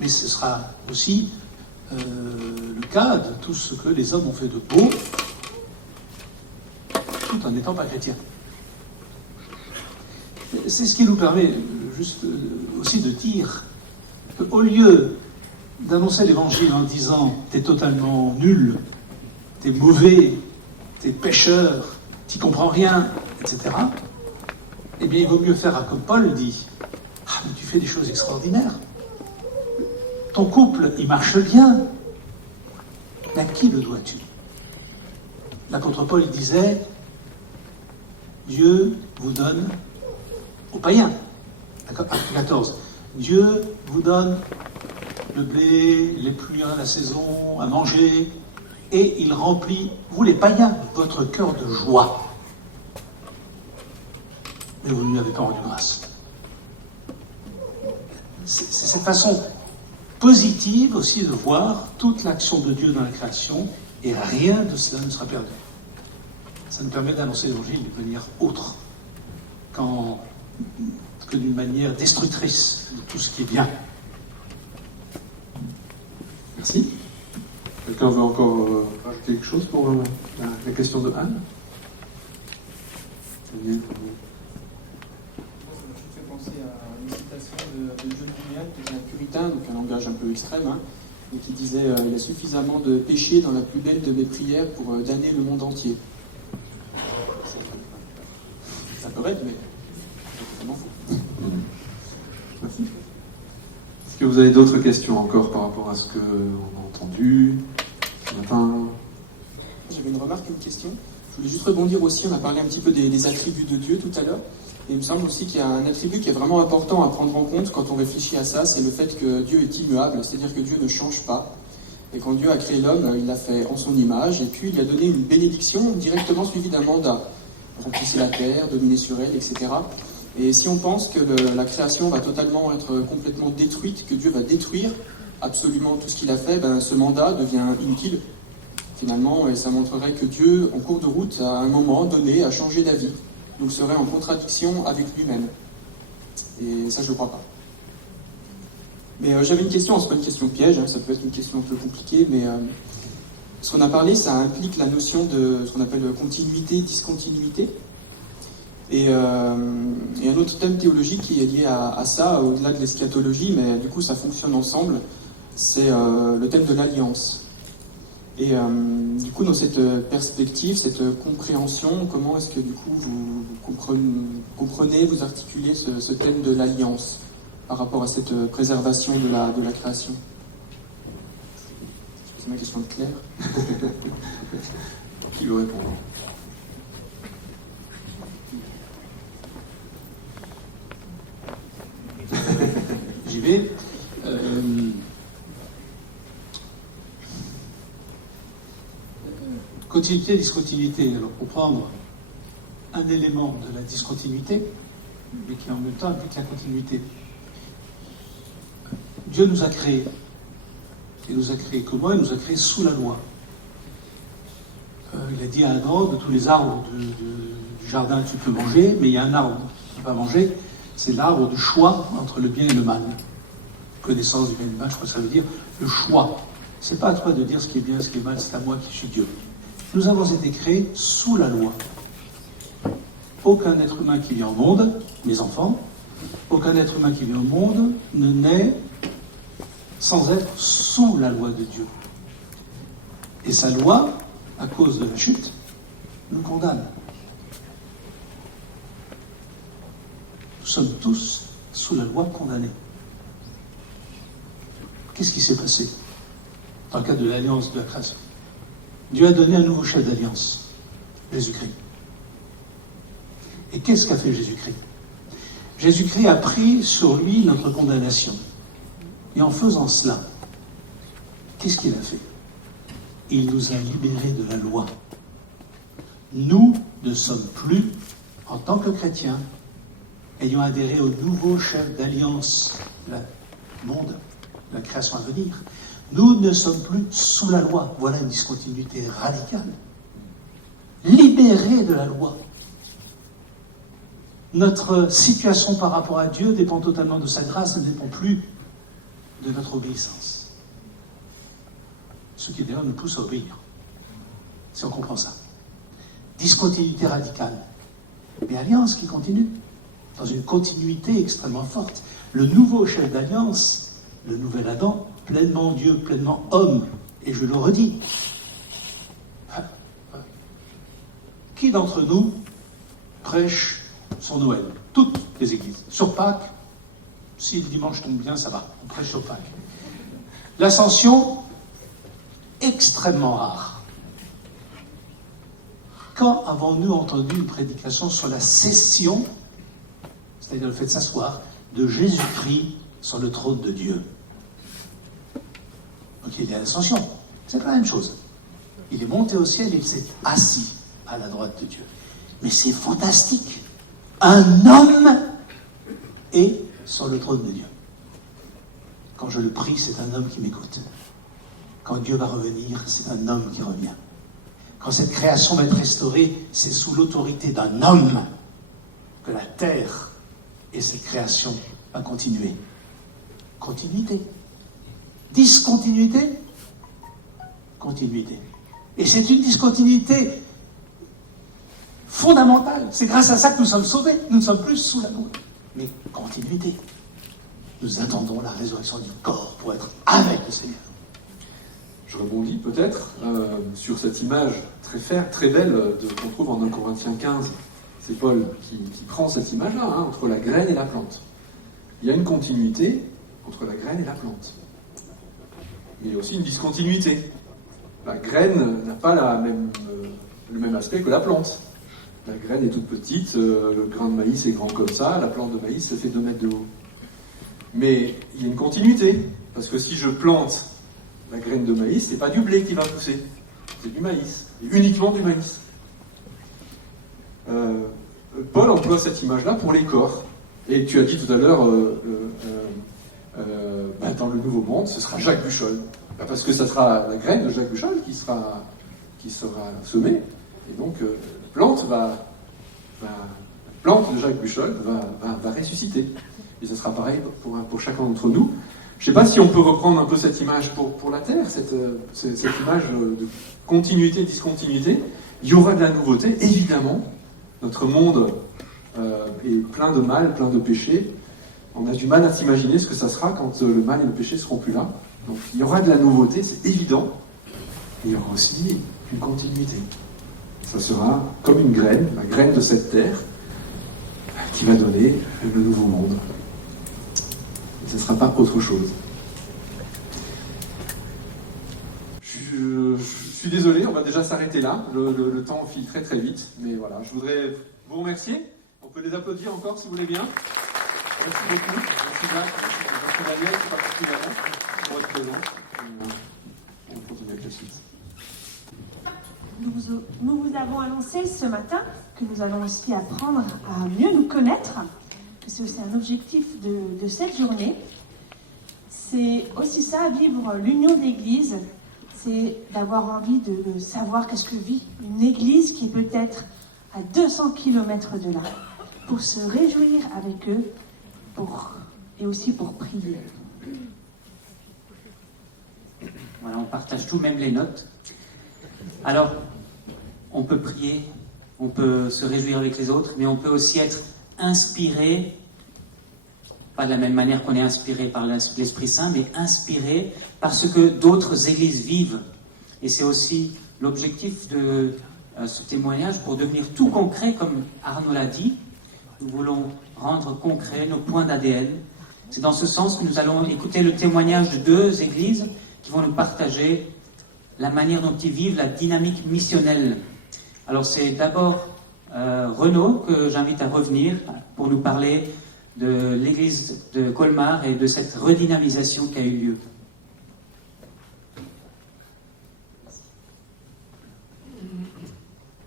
Mais ce sera aussi le cas de tout ce que les hommes ont fait de beau, tout en n'étant pas chrétiens. C'est ce qui nous permet juste aussi de dire qu'au lieu d'annoncer l'évangile en disant « t'es totalement nul, t'es mauvais, t'es pécheur, t'y comprends rien, etc. » eh bien, il vaut mieux faire comme Paul dit « Ah, mais tu fais des choses extraordinaires. Ton couple, il marche bien. Mais à qui le dois-tu » L'apôtre Paul, il disait « Dieu vous donne aux païens. » D'accord ? Article 14. « Dieu vous donne le blé, les pluies à la saison, à manger, et il remplit, vous les païens, votre cœur de joie. Mais vous ne lui avez pas rendu grâce. » C'est cette façon positive aussi de voir toute l'action de Dieu dans la création, et rien de cela ne sera perdu. Ça nous permet d'annoncer l'évangile de manière autre que d'une manière destructrice de tout ce qui est bien. Merci. Quelqu'un veut encore rajouter quelque chose pour la question de Anne? Ça me fait penser à une citation de John Bunyan, qui était un puritain, donc un langage un peu extrême, et qui disait il y a suffisamment de péché dans la plus belle de mes prières pour damner le monde entier. Ça peut être, mais c'est vraiment faux. Merci. Est-ce que vous avez d'autres questions encore par rapport à ce qu'on a entendu ce matin? J'avais une remarque, une question. Je voulais juste rebondir aussi, on a parlé un petit peu des attributs de Dieu tout à l'heure. Et il me semble aussi qu'il y a un attribut qui est vraiment important à prendre en compte quand on réfléchit à ça, c'est le fait que Dieu est immuable, c'est-à-dire que Dieu ne change pas. Et quand Dieu a créé l'homme, il l'a fait en son image, et puis il a donné une bénédiction directement suivie d'un mandat. Remplissez la terre, dominez sur elle, etc. Et si on pense que la création va totalement être complètement détruite, que Dieu va détruire absolument tout ce qu'il a fait, ce mandat devient inutile, finalement, et ça montrerait que Dieu, en cours de route, à un moment donné, a changé d'avis, donc serait en contradiction avec lui-même. Et ça, je ne le crois pas. Mais j'avais une question, c'est pas une question piège, ça peut être une question un peu compliquée, mais Ce qu'on a parlé, ça implique la notion de ce qu'on appelle continuité, discontinuité. Et un autre thème théologique qui est lié à ça, au-delà de l'eschatologie, mais du coup ça fonctionne ensemble, c'est le thème de l'alliance. Et du coup, dans cette perspective, cette compréhension, comment est-ce que du coup vous comprenez, vous articulez ce thème de l'alliance par rapport à cette préservation de la création? C'est ma question claire. Qui veut répondre? J'y vais. Continuité, discontinuité. Alors, pour prendre un élément de la discontinuité, mais qui en même temps implique la continuité. Dieu nous a créés. Il nous a créés comment? Il nous a créés sous la loi. Il a dit à Adam, de tous les arbres du jardin tu peux manger, mais il y a un arbre que tu ne peux pas manger, c'est l'arbre du choix entre le bien et le mal. Connaissance du bien et du mal, je crois que ça veut dire le choix. C'est pas à toi de dire ce qui est bien, ce qui est mal, c'est à moi qui suis Dieu. Nous avons été créés sous la loi. Aucun être humain qui vient au monde, mes enfants, aucun être humain qui vient au monde ne naît sans être sous la loi de Dieu. Et sa loi, à cause de la chute, nous condamne. Nous sommes tous sous la loi condamnés. Qu'est-ce qui s'est passé dans le cadre de l'alliance de la création? Dieu a donné un nouveau chef d'alliance, Jésus-Christ. Et qu'est-ce qu'a fait Jésus-Christ? Jésus-Christ a pris sur lui notre condamnation. Et en faisant cela, qu'est-ce qu'il a fait? Il nous a libérés de la loi. Nous ne sommes plus, en tant que chrétiens, ayant adhéré au nouveau chef d'alliance, le monde, la création à venir, nous ne sommes plus sous la loi. Voilà une discontinuité radicale. Libérés de la loi. Notre situation par rapport à Dieu dépend totalement de sa grâce, ne dépend plus de notre obéissance. Ce qui d'ailleurs nous pousse à obéir, si on comprend ça. Discontinuité radicale, mais alliance qui continue, dans une continuité extrêmement forte. Le nouveau chef d'alliance, le nouvel Adam, pleinement Dieu, pleinement homme, et je le redis. Qui d'entre nous prêche sur Noël? Toutes les églises. Sur Pâques, si le dimanche tombe bien, ça va, on prêche sur Pâques. L'Ascension, extrêmement rare. Quand avons-nous entendu une prédication sur la cession, c'est-à-dire le fait de s'asseoir, de Jésus-Christ sur le trône de Dieu? Donc il est à l'Ascension, c'est pas la même chose. Il est monté au ciel et il s'est assis à la droite de Dieu. Mais c'est fantastique. Un homme est sur le trône de Dieu. Quand je le prie, c'est un homme qui m'écoute. Quand Dieu va revenir, c'est un homme qui revient. Quand cette création va être restaurée, c'est sous l'autorité d'un homme que la terre et cette création va continuer. Continuité. Discontinuité. Continuité. Et c'est une discontinuité fondamentale. C'est grâce à ça que nous sommes sauvés. Nous ne sommes plus sous la loi. Mais continuité. Nous attendons la résurrection du corps pour être avec le Seigneur. Je rebondis peut-être sur cette image très belle qu'on trouve en 1 Corinthiens 15. C'est Paul qui prend cette image-là, entre la graine et la plante. Il y a une continuité entre la graine et la plante. Mais il y a aussi une discontinuité. La graine n'a pas le même aspect que la plante. La graine est toute petite, le grain de maïs est grand comme ça, la plante de maïs, ça fait 2 mètres de haut. Mais il y a une continuité, parce que si je plante la graine de maïs, c'est pas du blé qui va pousser, c'est du maïs, et uniquement du maïs. Paul emploie cette image-là pour les corps. Et tu as dit tout à l'heure, dans le Nouveau Monde, ce sera Jacques Buchol. Parce que ça sera la graine de Jacques Buchol qui sera semée. Et donc, la plante de Jacques Buchol va ressusciter. Et ce sera pareil pour chacun d'entre nous. Je ne sais pas si on peut reprendre un peu cette image pour la Terre, cette image de continuité, discontinuité. Il y aura de la nouveauté, évidemment. Notre monde est plein de mal, plein de péchés. On a du mal à s'imaginer ce que ça sera quand le mal et le péché ne seront plus là. Donc il y aura de la nouveauté, c'est évident. Et il y aura aussi une continuité. Ça sera comme une graine, la graine de cette terre, qui va donner le nouveau monde. Et ce ne sera pas autre chose. Je suis désolé, on va déjà s'arrêter là. Le temps file très très vite. Mais voilà, je voudrais vous remercier. On peut les applaudir encore si vous voulez bien. Merci beaucoup. Merci Jacques, merci Daniel, particulièrement pour votre présence. On continue avec la suite. Nous vous avons annoncé ce matin que nous allons aussi apprendre à mieux nous connaître. C'est aussi un objectif de cette journée. C'est aussi ça, vivre l'union d'église. C'est d'avoir envie de savoir qu'est-ce que vit une église qui est peut-être à 200 km de là, pour se réjouir avec eux et aussi pour prier. Voilà, on partage tout, même les notes. Alors, on peut prier, on peut se réjouir avec les autres, mais on peut aussi être inspiré, pas de la même manière qu'on est inspiré par l'Esprit Saint, mais inspiré par ce que d'autres églises vivent. Et c'est aussi l'objectif de ce témoignage, pour devenir tout concret, comme Arnaud l'a dit. Nous voulons rendre concret nos points d'ADN. C'est dans ce sens que nous allons écouter le témoignage de 2 églises qui vont nous partager la manière dont ils vivent la dynamique missionnelle. Alors c'est d'abord Renaud que j'invite à revenir pour nous parler de l'église de Colmar et de cette redynamisation qui a eu lieu.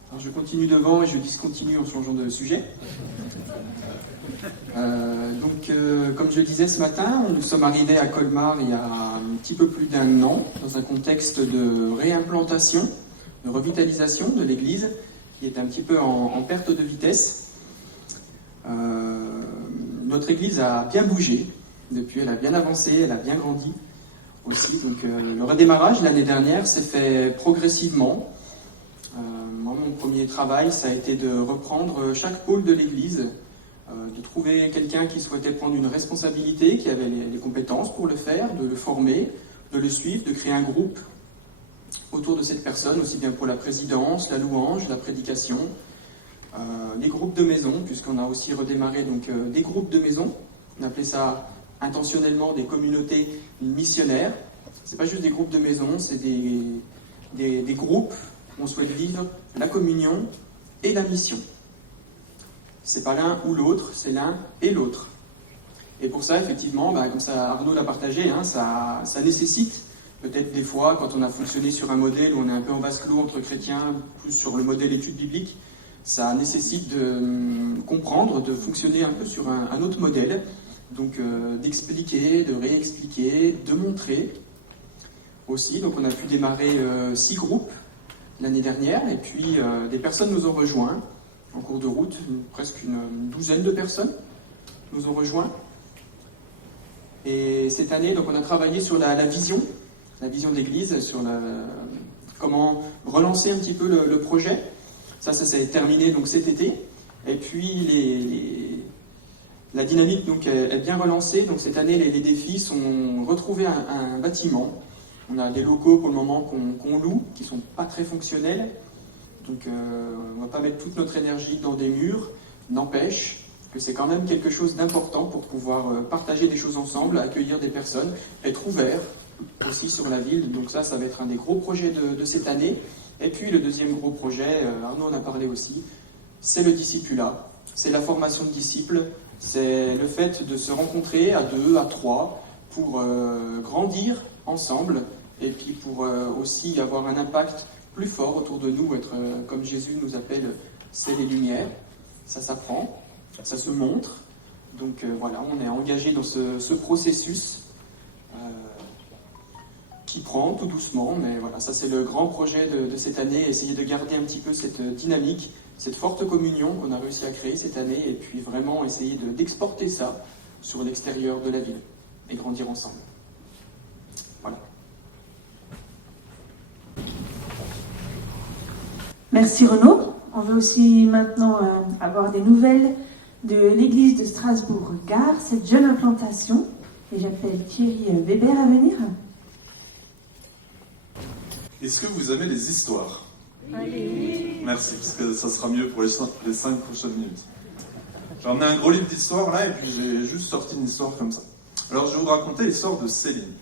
Alors je continue devant et je discontinue en changeant de sujet. Comme je le disais ce matin, nous sommes arrivés à Colmar il y a un petit peu plus d'1 an, dans un contexte de réimplantation, de revitalisation de l'église, qui est un petit peu en perte de vitesse. Notre église a bien bougé, depuis elle a bien avancé, elle a bien grandi aussi. Donc le redémarrage l'année dernière s'est fait progressivement. Moi, mon premier travail, ça a été de reprendre chaque pôle de l'église, de trouver quelqu'un qui souhaitait prendre une responsabilité, qui avait les compétences pour le faire, de le former, de le suivre, de créer un groupe autour de cette personne, aussi bien pour la présidence, la louange, la prédication, les groupes de maison, puisqu'on a aussi redémarré des groupes de maison. On appelait ça intentionnellement des communautés missionnaires. C'est pas juste des groupes de maison, c'est des groupes où on souhaite vivre la communion et la mission. C'est pas l'un ou l'autre, c'est l'un et l'autre. Et pour ça, effectivement, comme ça Arnaud l'a partagé, ça nécessite peut-être des fois, quand on a fonctionné sur un modèle où on est un peu en vase clos entre chrétiens, plus sur le modèle étude biblique, ça nécessite de comprendre, de fonctionner un peu sur un autre modèle, donc d'expliquer, de réexpliquer, de montrer aussi. Donc on a pu démarrer 6 groupes l'année dernière, et puis des personnes nous ont rejoints en cours de route, presque une douzaine de personnes nous ont rejoints. Et cette année, donc on a travaillé sur la vision de l'Église, sur comment relancer un petit peu le projet. Ça s'est terminé donc cet été. Et puis la dynamique donc est bien relancée. Donc cette année, les défis sont retrouver un bâtiment. On a des locaux pour le moment qu'on loue, qui ne sont pas très fonctionnels. Donc on ne va pas mettre toute notre énergie dans des murs. N'empêche que c'est quand même quelque chose d'important pour pouvoir partager des choses ensemble, accueillir des personnes, être ouvert aussi sur la ville. Donc ça va être un des gros projets de cette année. Et puis le deuxième gros projet, Arnaud en a parlé aussi, c'est le discipulat. C'est la formation de disciples. C'est le fait de se rencontrer à 2, à 3 pour grandir ensemble et puis pour aussi avoir un impact plus fort autour de nous, être comme Jésus nous appelle, c'est les lumières. Ça s'apprend, ça se montre. Donc voilà, on est engagé dans ce processus qui prend tout doucement, mais voilà, ça c'est le grand projet de cette année, essayer de garder un petit peu cette dynamique, cette forte communion qu'on a réussi à créer cette année, et puis vraiment essayer d'exporter ça sur l'extérieur de la ville et grandir ensemble. Merci Renaud. On veut aussi maintenant avoir des nouvelles de l'église de Strasbourg-Gare, cette jeune implantation. Et j'appelle Thierry Weber à venir. Est-ce que vous aimez les histoires? Oui. Merci, parce que ça sera mieux pour les 5 prochaines minutes. J'ai emmené un gros livre d'histoire là, et puis j'ai juste sorti une histoire comme ça. Alors je vais vous raconter l'histoire de Céline.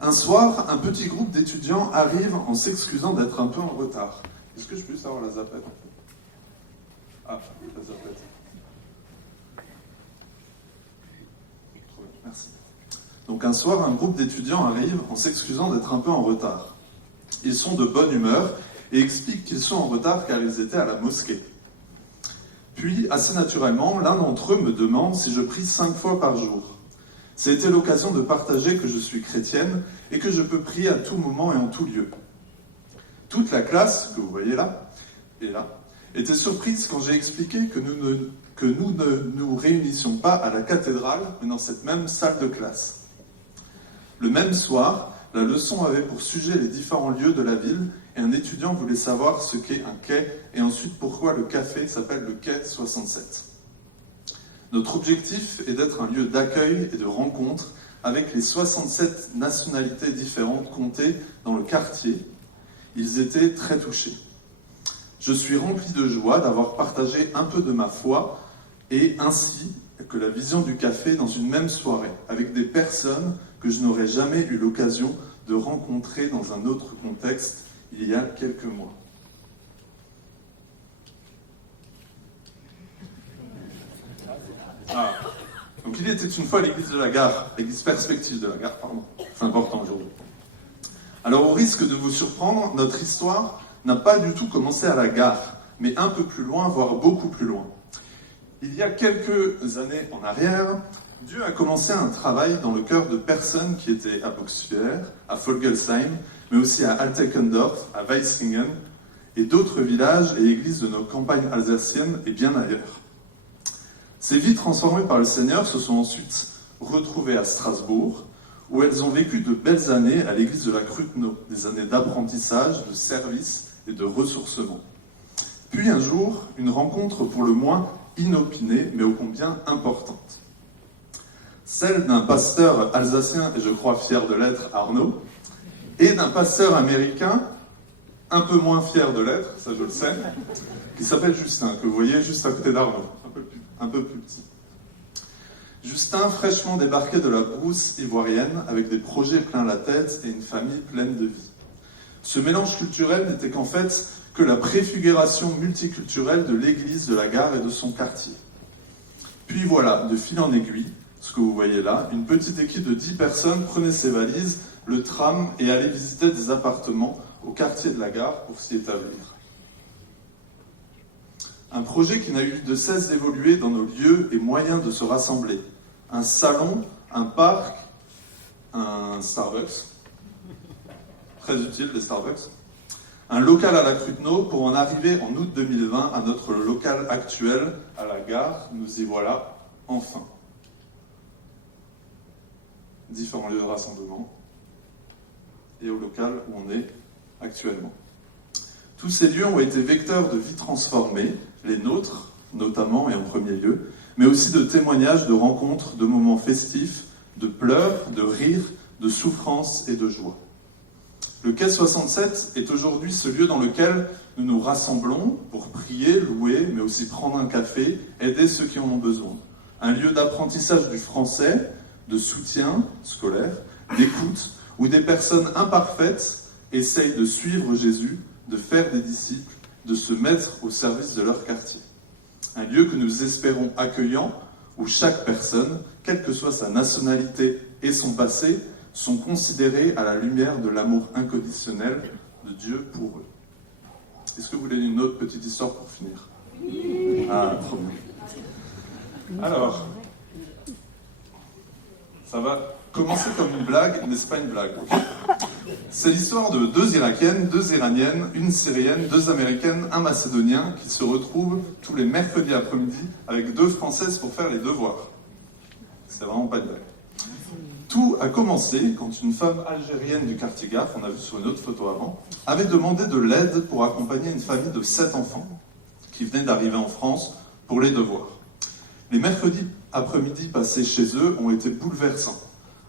Un soir, un petit groupe d'étudiants arrive en s'excusant d'être un peu en retard. Est-ce que je peux juste avoir la zapette en fait? Ah, la zapette. Merci. Donc un soir, un groupe d'étudiants arrive en s'excusant d'être un peu en retard. Ils sont de bonne humeur et expliquent qu'ils sont en retard car ils étaient à la mosquée. Puis, assez naturellement, l'un d'entre eux me demande si je prie 5 fois par jour. C'était l'occasion de partager que je suis chrétienne et que je peux prier à tout moment et en tout lieu. Toute la classe, que vous voyez là, et là, était surprise quand j'ai expliqué que nous ne nous réunissions pas à la cathédrale, mais dans cette même salle de classe. Le même soir, la leçon avait pour sujet les différents lieux de la ville et un étudiant voulait savoir ce qu'est un quai et ensuite pourquoi le café s'appelle le quai 67. Notre objectif est d'être un lieu d'accueil et de rencontre avec les 67 nationalités différentes comptées dans le quartier. Ils étaient très touchés. Je suis rempli de joie d'avoir partagé un peu de ma foi et ainsi que la vision du café dans une même soirée, avec des personnes que je n'aurais jamais eu l'occasion de rencontrer dans un autre contexte il y a quelques mois. Ah. Donc il était une fois l'église de la gare, l'église perspective de la gare, pardon. C'est important aujourd'hui. Alors au risque de vous surprendre, notre histoire n'a pas du tout commencé à la gare, mais un peu plus loin, voire beaucoup plus loin. Il y a quelques années en arrière, Dieu a commencé un travail dans le cœur de personnes qui étaient à Boxfjord, à Vogelsheim, mais aussi à Altekendorf, à Weissringen, et d'autres villages et églises de nos campagnes alsaciennes et bien ailleurs. Ces vies transformées par le Seigneur se sont ensuite retrouvées à Strasbourg, où elles ont vécu de belles années à l'église de la Krutno, des années d'apprentissage, de service et de ressourcement. Puis un jour, une rencontre pour le moins inopinée, mais ô combien importante. Celle d'un pasteur alsacien, et je crois fier de l'être, Arnaud, et d'un pasteur américain, un peu moins fier de l'être, ça je le sais, qui s'appelle Justin, que vous voyez juste à côté d'Arnaud, un peu plus petit. Justin, fraîchement débarqué de la brousse ivoirienne, avec des projets plein la tête et une famille pleine de vie. Ce mélange culturel n'était qu'en fait que la préfiguration multiculturelle de l'église de la gare et de son quartier. Puis voilà, de fil en aiguille, ce que vous voyez là, une petite équipe de 10 personnes prenait ses valises, le tram et allait visiter des appartements au quartier de la gare pour s'y établir. Un projet qui n'a eu de cesse d'évoluer dans nos lieux et moyens de se rassembler. Un salon, un parc, un Starbucks. Très utile, les Starbucks. Un local à la Krutno pour en arriver en août 2020 à notre local actuel à la gare. Nous y voilà, enfin. Différents lieux de rassemblement et au local où on est actuellement. Tous ces lieux ont été vecteurs de vie transformée, les nôtres notamment et en premier lieu, mais aussi de témoignages, de rencontres, de moments festifs, de pleurs, de rires, de souffrances et de joie. Le quai 67 est aujourd'hui ce lieu dans lequel nous nous rassemblons pour prier, louer, mais aussi prendre un café, aider ceux qui en ont besoin. Un lieu d'apprentissage du français, de soutien scolaire, d'écoute, où des personnes imparfaites essayent de suivre Jésus, de faire des disciples, de se mettre au service de leur quartier. Un lieu que nous espérons accueillant, où chaque personne, quelle que soit sa nationalité et son passé, sont considérés à la lumière de l'amour inconditionnel de Dieu pour eux. Est-ce que vous voulez une autre petite histoire pour finir? Ah, trop bien. Alors, ça va commencer comme une blague, mais c'est pas une blague. C'est l'histoire de 2 Irakiennes, 2 Iraniennes, une Syrienne, 2 Américaines, un Macédonien qui se retrouvent tous les mercredis après-midi avec 2 Françaises pour faire les devoirs. C'est vraiment pas une blague. Tout a commencé quand une femme algérienne du quartier Gare, on a vu sur une autre photo avant, avait demandé de l'aide pour accompagner une famille de 7 enfants qui venaient d'arriver en France pour les devoirs. Les mercredis après-midi passés chez eux ont été bouleversants.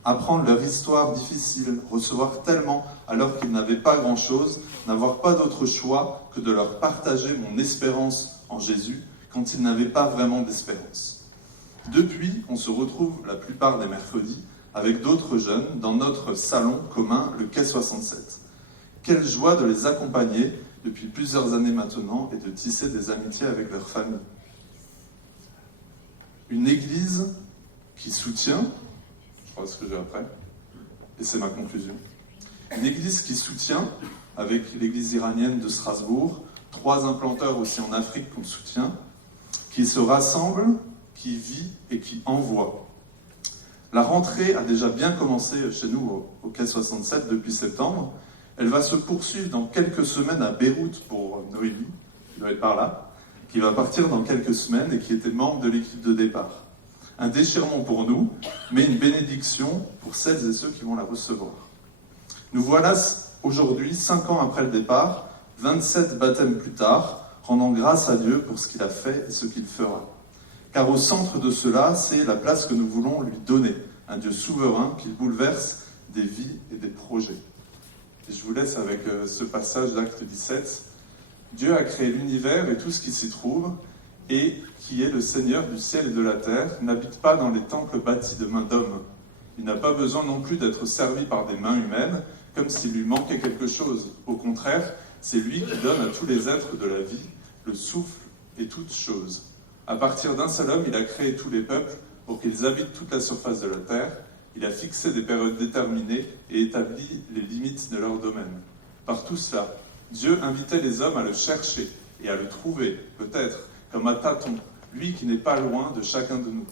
Apprendre leur histoire difficile, recevoir tellement alors qu'ils n'avaient pas grand-chose, n'avoir pas d'autre choix que de leur partager mon espérance en Jésus quand ils n'avaient pas vraiment d'espérance. Depuis, on se retrouve la plupart des mercredis avec d'autres jeunes dans notre salon commun, le Quai 67. Quelle joie de les accompagner depuis plusieurs années maintenant et de tisser des amitiés avec leur famille. Une église qui soutient, je crois ce que j'ai après, et c'est ma conclusion. Une église qui soutient, avec l'église iranienne de Strasbourg, 3 implanteurs aussi en Afrique qu'on soutient, qui se rassemble, qui vit et qui envoie. La rentrée a déjà bien commencé chez nous au Quai 67 depuis septembre. Elle va se poursuivre dans quelques semaines à Beyrouth pour Noémie, qui doit être par là, qui va partir dans quelques semaines et qui était membre de l'équipe de départ. Un déchirement pour nous, mais une bénédiction pour celles et ceux qui vont la recevoir. Nous voilà aujourd'hui, 5 ans après le départ, 27 baptêmes plus tard, rendant grâce à Dieu pour ce qu'il a fait et ce qu'il fera. Car au centre de cela, c'est la place que nous voulons lui donner, un Dieu souverain qui bouleverse des vies et des projets. Et je vous laisse avec ce passage d'Acte 17. Dieu a créé l'univers et tout ce qui s'y trouve, et qui est le Seigneur du ciel et de la terre, n'habite pas dans les temples bâtis de mains d'hommes. Il n'a pas besoin non plus d'être servi par des mains humaines, comme s'il lui manquait quelque chose. Au contraire, c'est lui qui donne à tous les êtres de la vie, le souffle et toutes choses. À partir d'un seul homme, il a créé tous les peuples pour qu'ils habitent toute la surface de la terre. Il a fixé des périodes déterminées et établi les limites de leur domaine. Par tout cela, Dieu invitait les hommes à le chercher et à le trouver, peut-être, comme à tâtons, lui qui n'est pas loin de chacun de nous.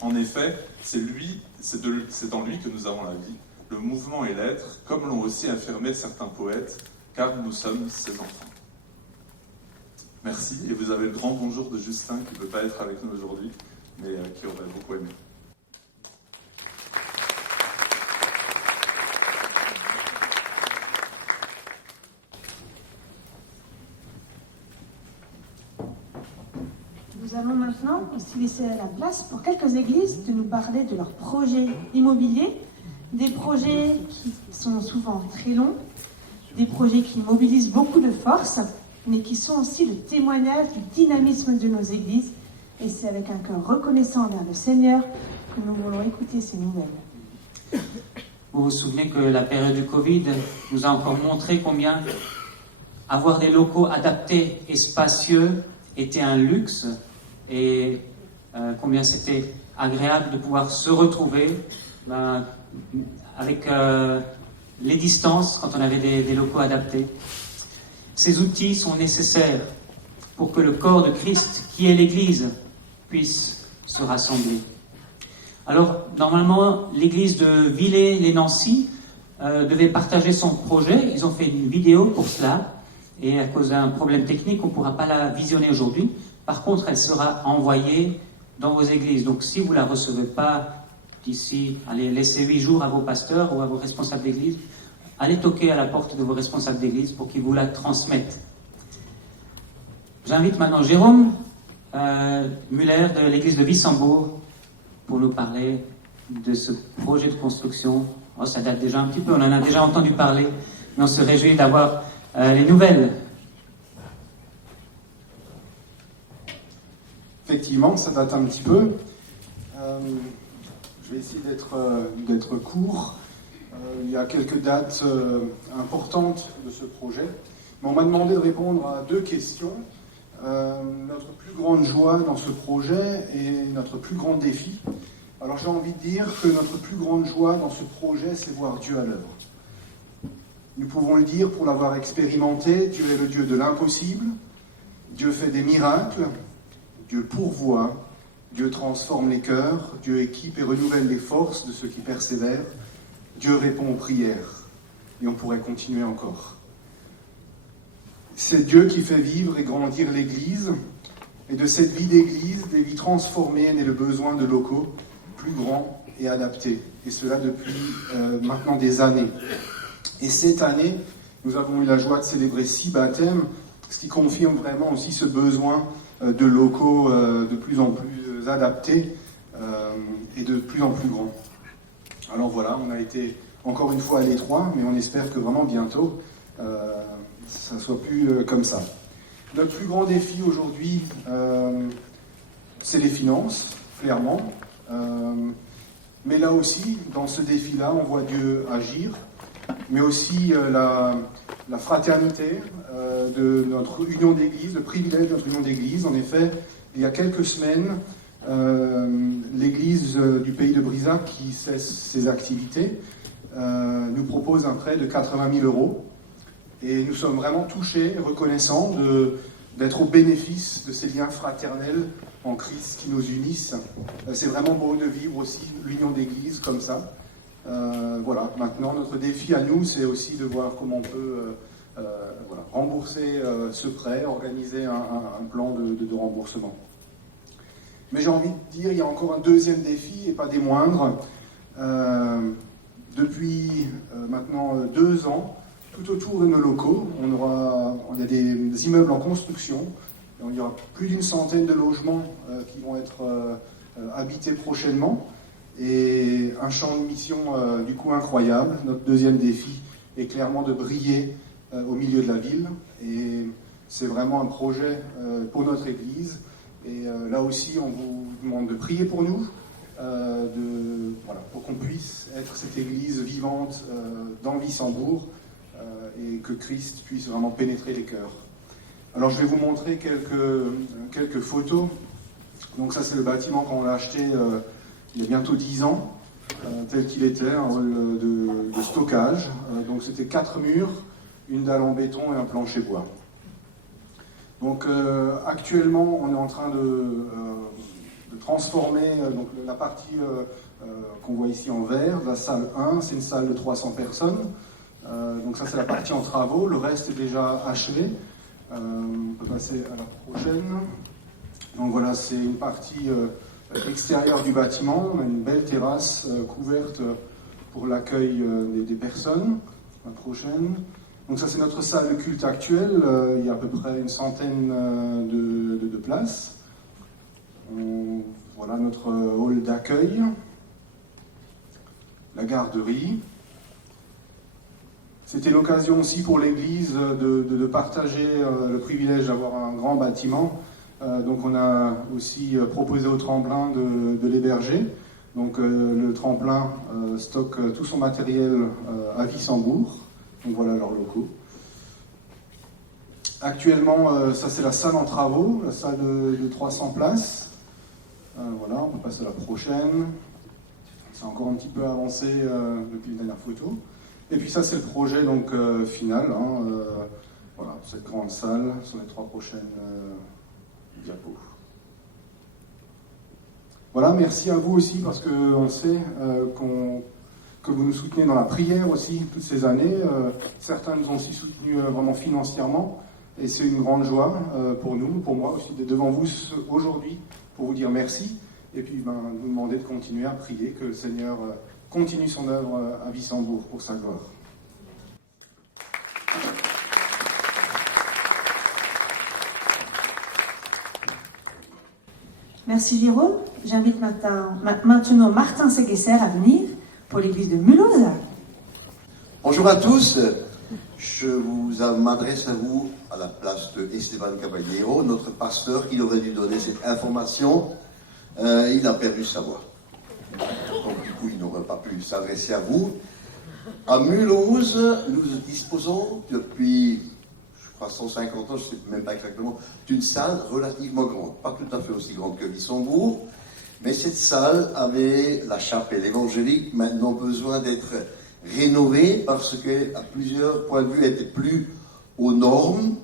En effet, c'est dans lui que nous avons la vie, le mouvement et l'être, comme l'ont aussi affirmé certains poètes, car nous sommes ses enfants. Merci, et vous avez le grand bonjour de Justin qui ne peut pas être avec nous aujourd'hui, mais qui aurait beaucoup aimé. Nous allons maintenant aussi laisser la place pour quelques églises de nous parler de leurs projets immobiliers, des projets qui sont souvent très longs, des projets qui mobilisent beaucoup de force, mais qui sont aussi le témoignage du dynamisme de nos églises. Et c'est avec un cœur reconnaissant envers le Seigneur que nous voulons écouter ces nouvelles. Vous vous souvenez que la période du Covid nous a encore montré combien avoir des locaux adaptés et spacieux était un luxe et combien c'était agréable de pouvoir se retrouver avec les distances quand on avait des locaux adaptés. Ces outils sont nécessaires pour que le corps de Christ, qui est l'Église, puisse se rassembler. Alors, normalement, l'église de Villers-les-Nancy devait partager son projet. Ils ont fait une vidéo pour cela. Et à cause d'un problème technique, on ne pourra pas la visionner aujourd'hui. Par contre, elle sera envoyée dans vos églises. Donc, si vous ne la recevez pas d'ici, allez, laissez 8 jours à vos pasteurs ou à vos responsables d'église. Allez toquer à la porte de vos responsables d'église pour qu'ils vous la transmettent. J'invite maintenant Jérôme Muller de l'église de Wissembourg pour nous parler de ce projet de construction. Oh, ça date déjà un petit peu, on en a déjà entendu parler, mais on se réjouit d'avoir les nouvelles. Effectivement, ça date un petit peu. Je vais essayer d'être court. Il y a quelques dates importantes de ce projet. Mais on m'a demandé de répondre à 2 questions. Notre plus grande joie dans ce projet et notre plus grand défi. Alors j'ai envie de dire que notre plus grande joie dans ce projet, c'est voir Dieu à l'œuvre. Nous pouvons le dire pour l'avoir expérimenté, Dieu est le Dieu de l'impossible, Dieu fait des miracles, Dieu pourvoit, Dieu transforme les cœurs, Dieu équipe et renouvelle les forces de ceux qui persévèrent, Dieu répond aux prières. Et on pourrait continuer encore. C'est Dieu qui fait vivre et grandir l'Église, et de cette vie d'Église, des vies transformées, naît le besoin de locaux, plus grand et adapté. Et cela depuis maintenant des années. Et cette année, nous avons eu la joie de célébrer 6 baptêmes, ce qui confirme vraiment aussi ce besoin de locaux de plus en plus adaptés et de plus en plus grands. Alors voilà, on a été encore une fois à l'étroit, mais on espère que vraiment bientôt, ça ne soit plus comme ça. Notre plus grand défi aujourd'hui, c'est les finances, clairement. Mais là aussi, dans ce défi-là, on voit Dieu agir, mais aussi la fraternité de notre union d'église, le privilège de notre union d'église. En effet, il y a quelques semaines, l'église du pays de Brisac, qui cesse ses activités, nous propose un prêt de 80 000 €. Et nous sommes vraiment touchés, reconnaissants d'être au bénéfice de ces liens fraternels en Christ qui nous unissent. C'est vraiment beau de vivre aussi l'union d'église comme ça. Voilà. Maintenant, notre défi à nous, c'est aussi de voir comment on peut rembourser ce prêt, organiser un plan de remboursement. Mais j'ai envie de dire, il y a encore un deuxième défi, et pas des moindres. Depuis maintenant 2 ans, tout autour de nos locaux, on a des immeubles en construction. Il y aura plus d'une centaine de logements qui vont être habités prochainement. Et un champ de mission du coup incroyable. Notre deuxième défi est clairement de briller au milieu de la ville. Et c'est vraiment un projet pour notre Église. Et là aussi, on vous demande de prier pour nous, pour qu'on puisse être cette Église vivante dans Wissembourg et que Christ puisse vraiment pénétrer les cœurs. Alors je vais vous montrer quelques photos. Donc ça c'est le bâtiment qu'on a acheté il y a bientôt 10 ans, tel qu'il était, un hall de stockage. Donc c'était 4 murs, une dalle en béton et un plancher bois. Donc actuellement on est en train de transformer donc, la partie qu'on voit ici en vert, la salle 1, c'est une salle de 300 personnes. Donc ça c'est la partie en travaux, le reste est déjà achevé. On peut passer à la prochaine. Donc voilà, c'est une partie extérieure du bâtiment. On a une belle terrasse couverte pour l'accueil des personnes. La prochaine. Donc ça c'est notre salle de culte actuelle. Il y a à peu près une centaine de places. Voilà notre hall d'accueil. La garderie. C'était l'occasion aussi pour l'Église de partager le privilège d'avoir un grand bâtiment. Donc on a aussi proposé au tremplin de l'héberger. Donc le tremplin stocke tout son matériel à Wissembourg. Donc voilà leurs locaux. Actuellement, ça c'est la salle en travaux, la salle de 300 places. Voilà, on peut passer à la prochaine. C'est encore un petit peu avancé depuis la dernière photo. Et puis ça c'est le projet donc final. Voilà, cette grande salle sur les 3 prochaines diapos. Voilà, merci à vous aussi parce qu'on sait que vous nous soutenez dans la prière aussi toutes ces années. Certains nous ont aussi soutenus vraiment financièrement et c'est une grande joie pour nous, pour moi aussi d'être devant vous aujourd'hui pour vous dire merci et puis vous demander de continuer à prier que le Seigneur continue son œuvre à Wissembourg pour sa gloire. Merci Jérôme. J'invite maintenant Martin Seguesser à venir pour l'église de Mulhouse. Bonjour à tous. Je m'adresse à vous à la place de Esteban Caballero, notre pasteur qui aurait dû donner cette information. Il a perdu sa voix. Donc du coup, il n'aurait pas pu s'adresser à vous. À Mulhouse, nous disposons depuis, je crois, 150 ans, je ne sais même pas exactement, d'une salle relativement grande. Pas tout à fait aussi grande que Wissembourg, mais cette salle avait la chapelle évangélique maintenant besoin d'être rénovée parce qu'à plusieurs points de vue, elle n'était plus aux normes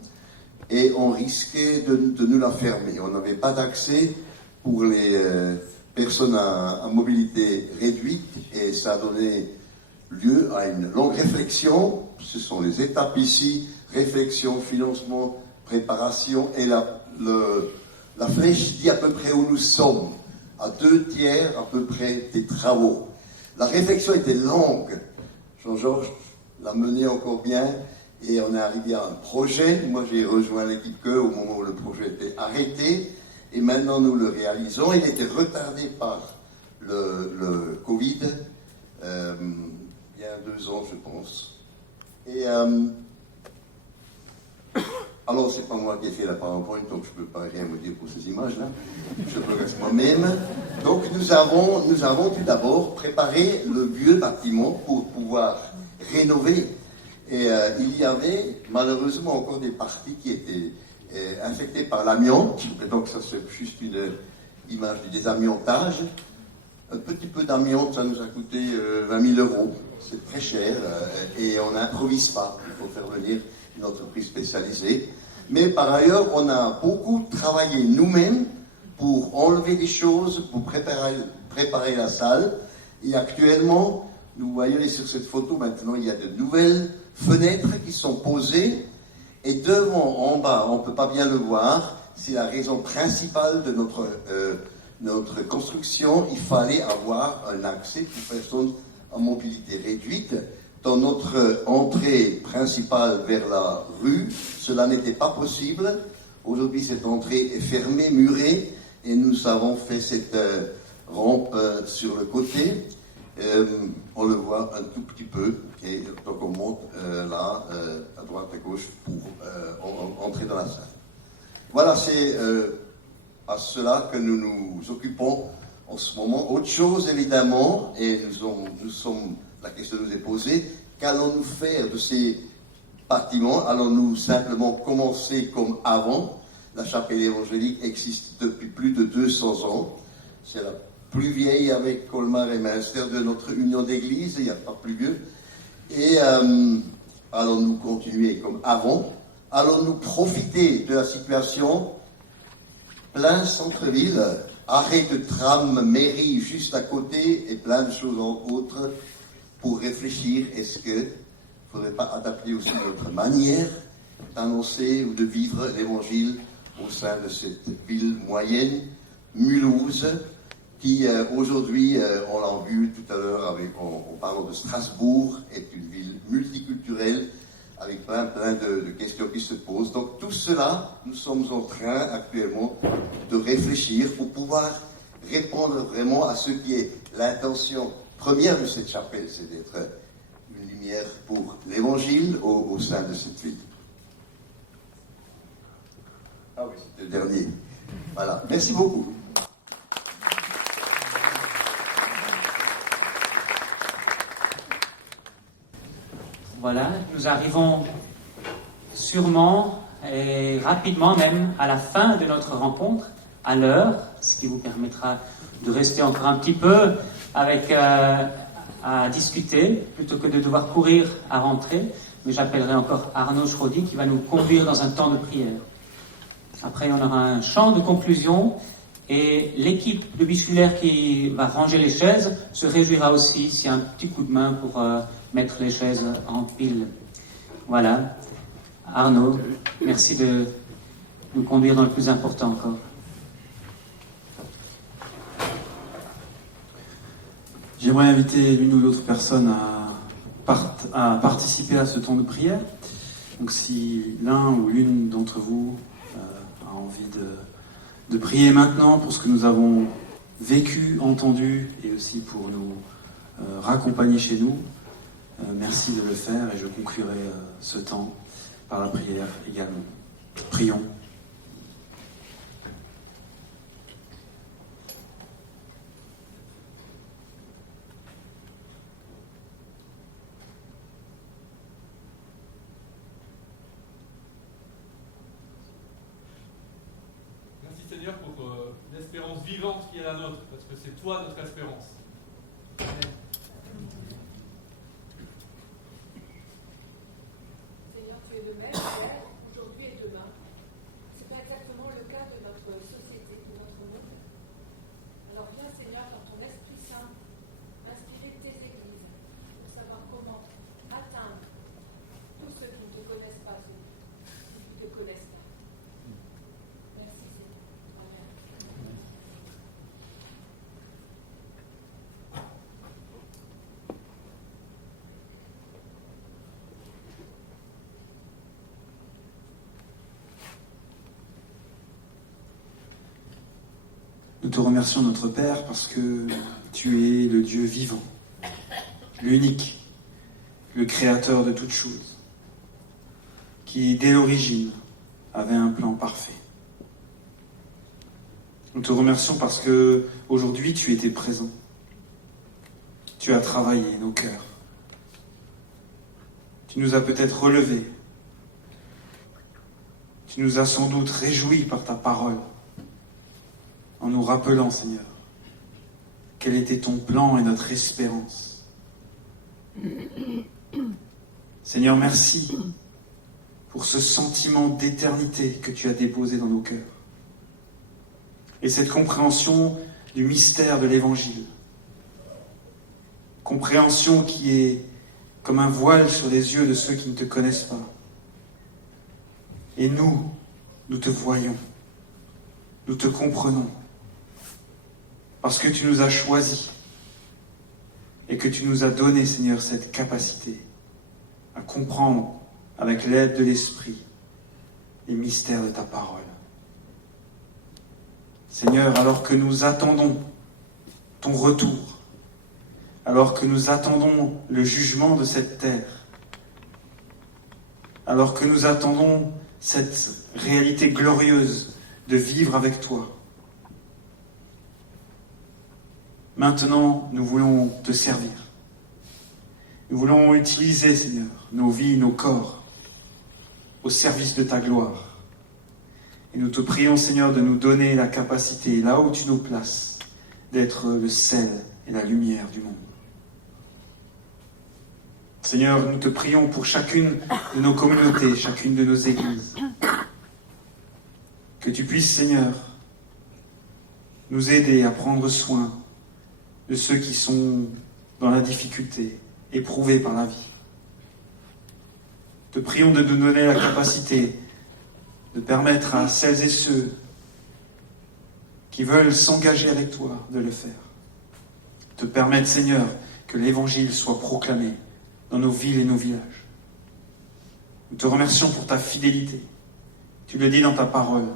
et on risquait de nous la fermer. On n'avait pas d'accès pour les personnes à mobilité réduite et ça a donné lieu à une longue réflexion. Ce sont les étapes ici, réflexion, financement, préparation et la flèche dit à peu près où nous sommes. à 2/3 à peu près des travaux. La réflexion était longue. Jean-Georges l'a menée encore bien et on est arrivé à un projet. Moi, j'ai rejoint l'équipe que au moment où le projet était arrêté et maintenant nous le réalisons. Il était retardé par le Covid il y a 2 ans, je pense. Et alors, c'est pas moi qui ai fait la PowerPoint, donc je ne peux pas rien vous dire pour ces images-là. Je le reste moi-même. Donc, nous avons tout d'abord préparé le vieux bâtiment pour pouvoir rénover. Et il y avait malheureusement encore des parties qui étaient infectées par l'amiante. Et donc, ça, c'est juste une image du désamiantage. Un petit peu d'amiante, ça nous a coûté 20 000 €. C'est très cher et on n'improvise pas. Il faut faire venir une entreprise spécialisée. Mais par ailleurs, on a beaucoup travaillé nous-mêmes pour enlever des choses, pour préparer la salle. Et actuellement, nous voyons sur cette photo maintenant, il y a de nouvelles fenêtres qui sont posées. Et devant, en bas, on ne peut pas bien le voir, c'est la raison principale de notre construction. Il fallait avoir un accès pour personnes en mobilité réduite. Dans notre entrée principale vers la rue, cela n'était pas possible. Aujourd'hui, cette entrée est fermée, murée, et nous avons fait cette rampe sur le côté. On le voit un tout petit peu, et donc on monte là, à droite, à gauche, pour entrer dans la salle. Voilà, c'est à cela que nous nous occupons en ce moment. Autre chose, évidemment, et la question nous est posée, qu'allons-nous faire de ces bâtiments? Allons-nous simplement commencer comme avant? La chapelle évangélique existe depuis plus de 200 ans. C'est la plus vieille avec Colmar et Münster de notre union d'église, il n'y a pas plus vieux. Et allons-nous continuer comme avant? Allons-nous profiter de la situation plein centre-ville, arrêt de tram, mairie juste à côté et plein de choses autres pour réfléchir, est-ce qu'il ne faudrait pas adapter aussi notre manière d'annoncer ou de vivre l'évangile au sein de cette ville moyenne, Mulhouse, qui aujourd'hui, on l'a vu tout à l'heure en parlant de Strasbourg, est une ville multiculturelle avec plein de questions qui se posent. Donc tout cela, nous sommes en train actuellement de réfléchir pour pouvoir répondre vraiment à ce qui est l'intention première de cette chapelle, c'est d'être une lumière pour l'évangile au sein de cette ville. Ah oui, c'est le dernier. Voilà, merci beaucoup. Voilà, nous arrivons sûrement et rapidement même à la fin de notre rencontre, à l'heure, ce qui vous permettra de rester encore un petit peu à discuter, plutôt que de devoir courir à rentrer. Mais j'appellerai encore Arnaud Schrodi qui va nous conduire dans un temps de prière. Après, on aura un chant de conclusion et l'équipe de Bichulaire qui va ranger les chaises se réjouira aussi s'il y a un petit coup de main pour mettre les chaises en pile. Voilà. Arnaud, merci de nous conduire dans le plus important encore. J'aimerais inviter l'une ou l'autre personne à participer à ce temps de prière. Donc si l'un ou l'une d'entre vous a envie de prier maintenant pour ce que nous avons vécu, entendu, et aussi pour nous raccompagner chez nous, merci de le faire et je conclurai ce temps par la prière également. Prions. Merci Seigneur pour l'espérance vivante qui est la nôtre, parce que c'est toi notre espérance. Amen. Seigneur, tu es le même hier, aujourd'hui et demain. Ce n'est pas exactement le cas de notre société, de notre monde. Alors viens Seigneur, dans ton Esprit Saint, inspirer tes églises pour savoir comment atteindre tous ceux qui ne te connaissent pas, ceux qui te connaissent pas. Merci Seigneur. Amen. Nous te remercions, notre Père, parce que tu es le Dieu vivant, l'unique, le créateur de toutes choses, qui, dès l'origine, avait un plan parfait. Nous te remercions parce que aujourd'hui tu étais présent. Tu as travaillé nos cœurs. Tu nous as peut-être relevés. Tu nous as sans doute réjouis par ta parole, en nous rappelant, Seigneur, quel était ton plan et notre espérance. Seigneur, merci pour ce sentiment d'éternité que tu as déposé dans nos cœurs. Et cette compréhension du mystère de l'Évangile. Compréhension qui est comme un voile sur les yeux de ceux qui ne te connaissent pas. Et nous te voyons. Nous te comprenons. Parce que tu nous as choisis. Et que tu nous as donné, Seigneur, cette capacité à comprendre, avec l'aide de l'Esprit, les mystères de ta parole. Seigneur, alors que nous attendons ton retour, alors que nous attendons le jugement de cette terre, alors que nous attendons cette réalité glorieuse de vivre avec toi, maintenant nous voulons te servir. Nous voulons utiliser, Seigneur, nos vies, nos corps, au service de ta gloire. Et nous te prions, Seigneur, de nous donner la capacité, là où tu nous places, d'être le sel et la lumière du monde. Seigneur, nous te prions pour chacune de nos communautés, chacune de nos églises. Que tu puisses, Seigneur, nous aider à prendre soin de ceux qui sont dans la difficulté, éprouvés par la vie. Te prions de nous donner la capacité de permettre à celles et ceux qui veulent s'engager avec toi de le faire. Te permettre, Seigneur, que l'Évangile soit proclamé dans nos villes et nos villages. Nous te remercions pour ta fidélité. Tu le dis dans ta parole.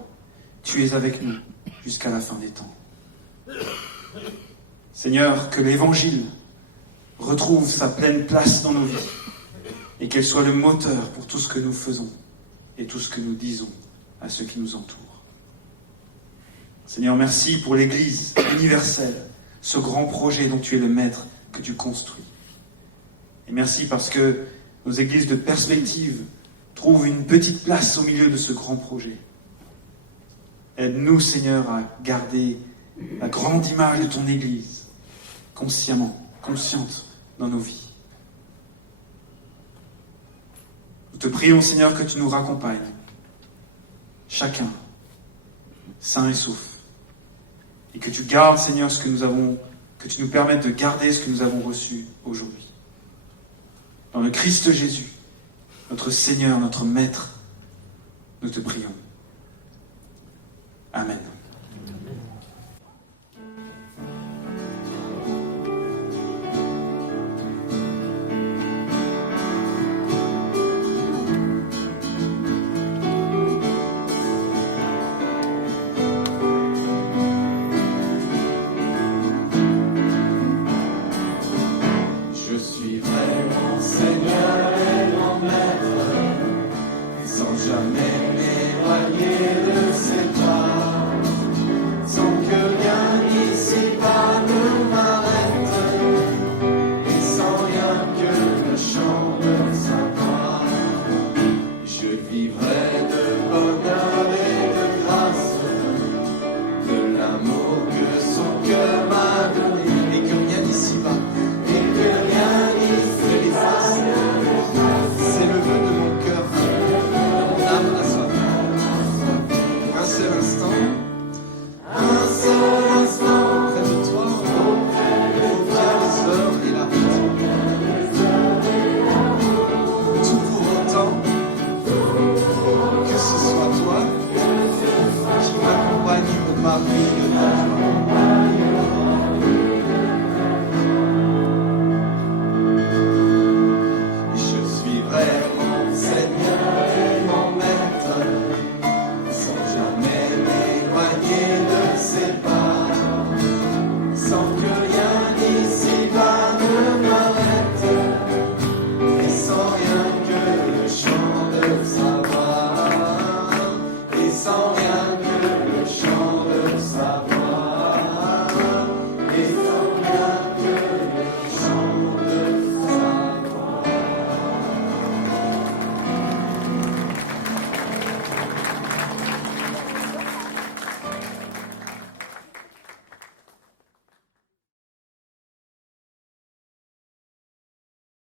Tu es avec nous jusqu'à la fin des temps. Seigneur, que l'Évangile retrouve sa pleine place dans nos vies et qu'elle soit le moteur pour tout ce que nous faisons et tout ce que nous disons à ceux qui nous entourent. Seigneur, merci pour l'Église universelle, ce grand projet dont tu es le maître, que tu construis. Et merci parce que nos églises de perspective trouvent une petite place au milieu de ce grand projet. Aide-nous, Seigneur, à garder la grande image de ton Église, consciemment, consciente dans nos vies. Nous te prions, Seigneur, que tu nous raccompagnes, chacun, sain et sauf, et que tu gardes, Seigneur, ce que nous avons, que tu nous permettes de garder ce que nous avons reçu aujourd'hui. Dans le Christ Jésus, notre Seigneur, notre Maître, nous te prions. Amen. Que ce soit toi qui m'accompagne par vie de ta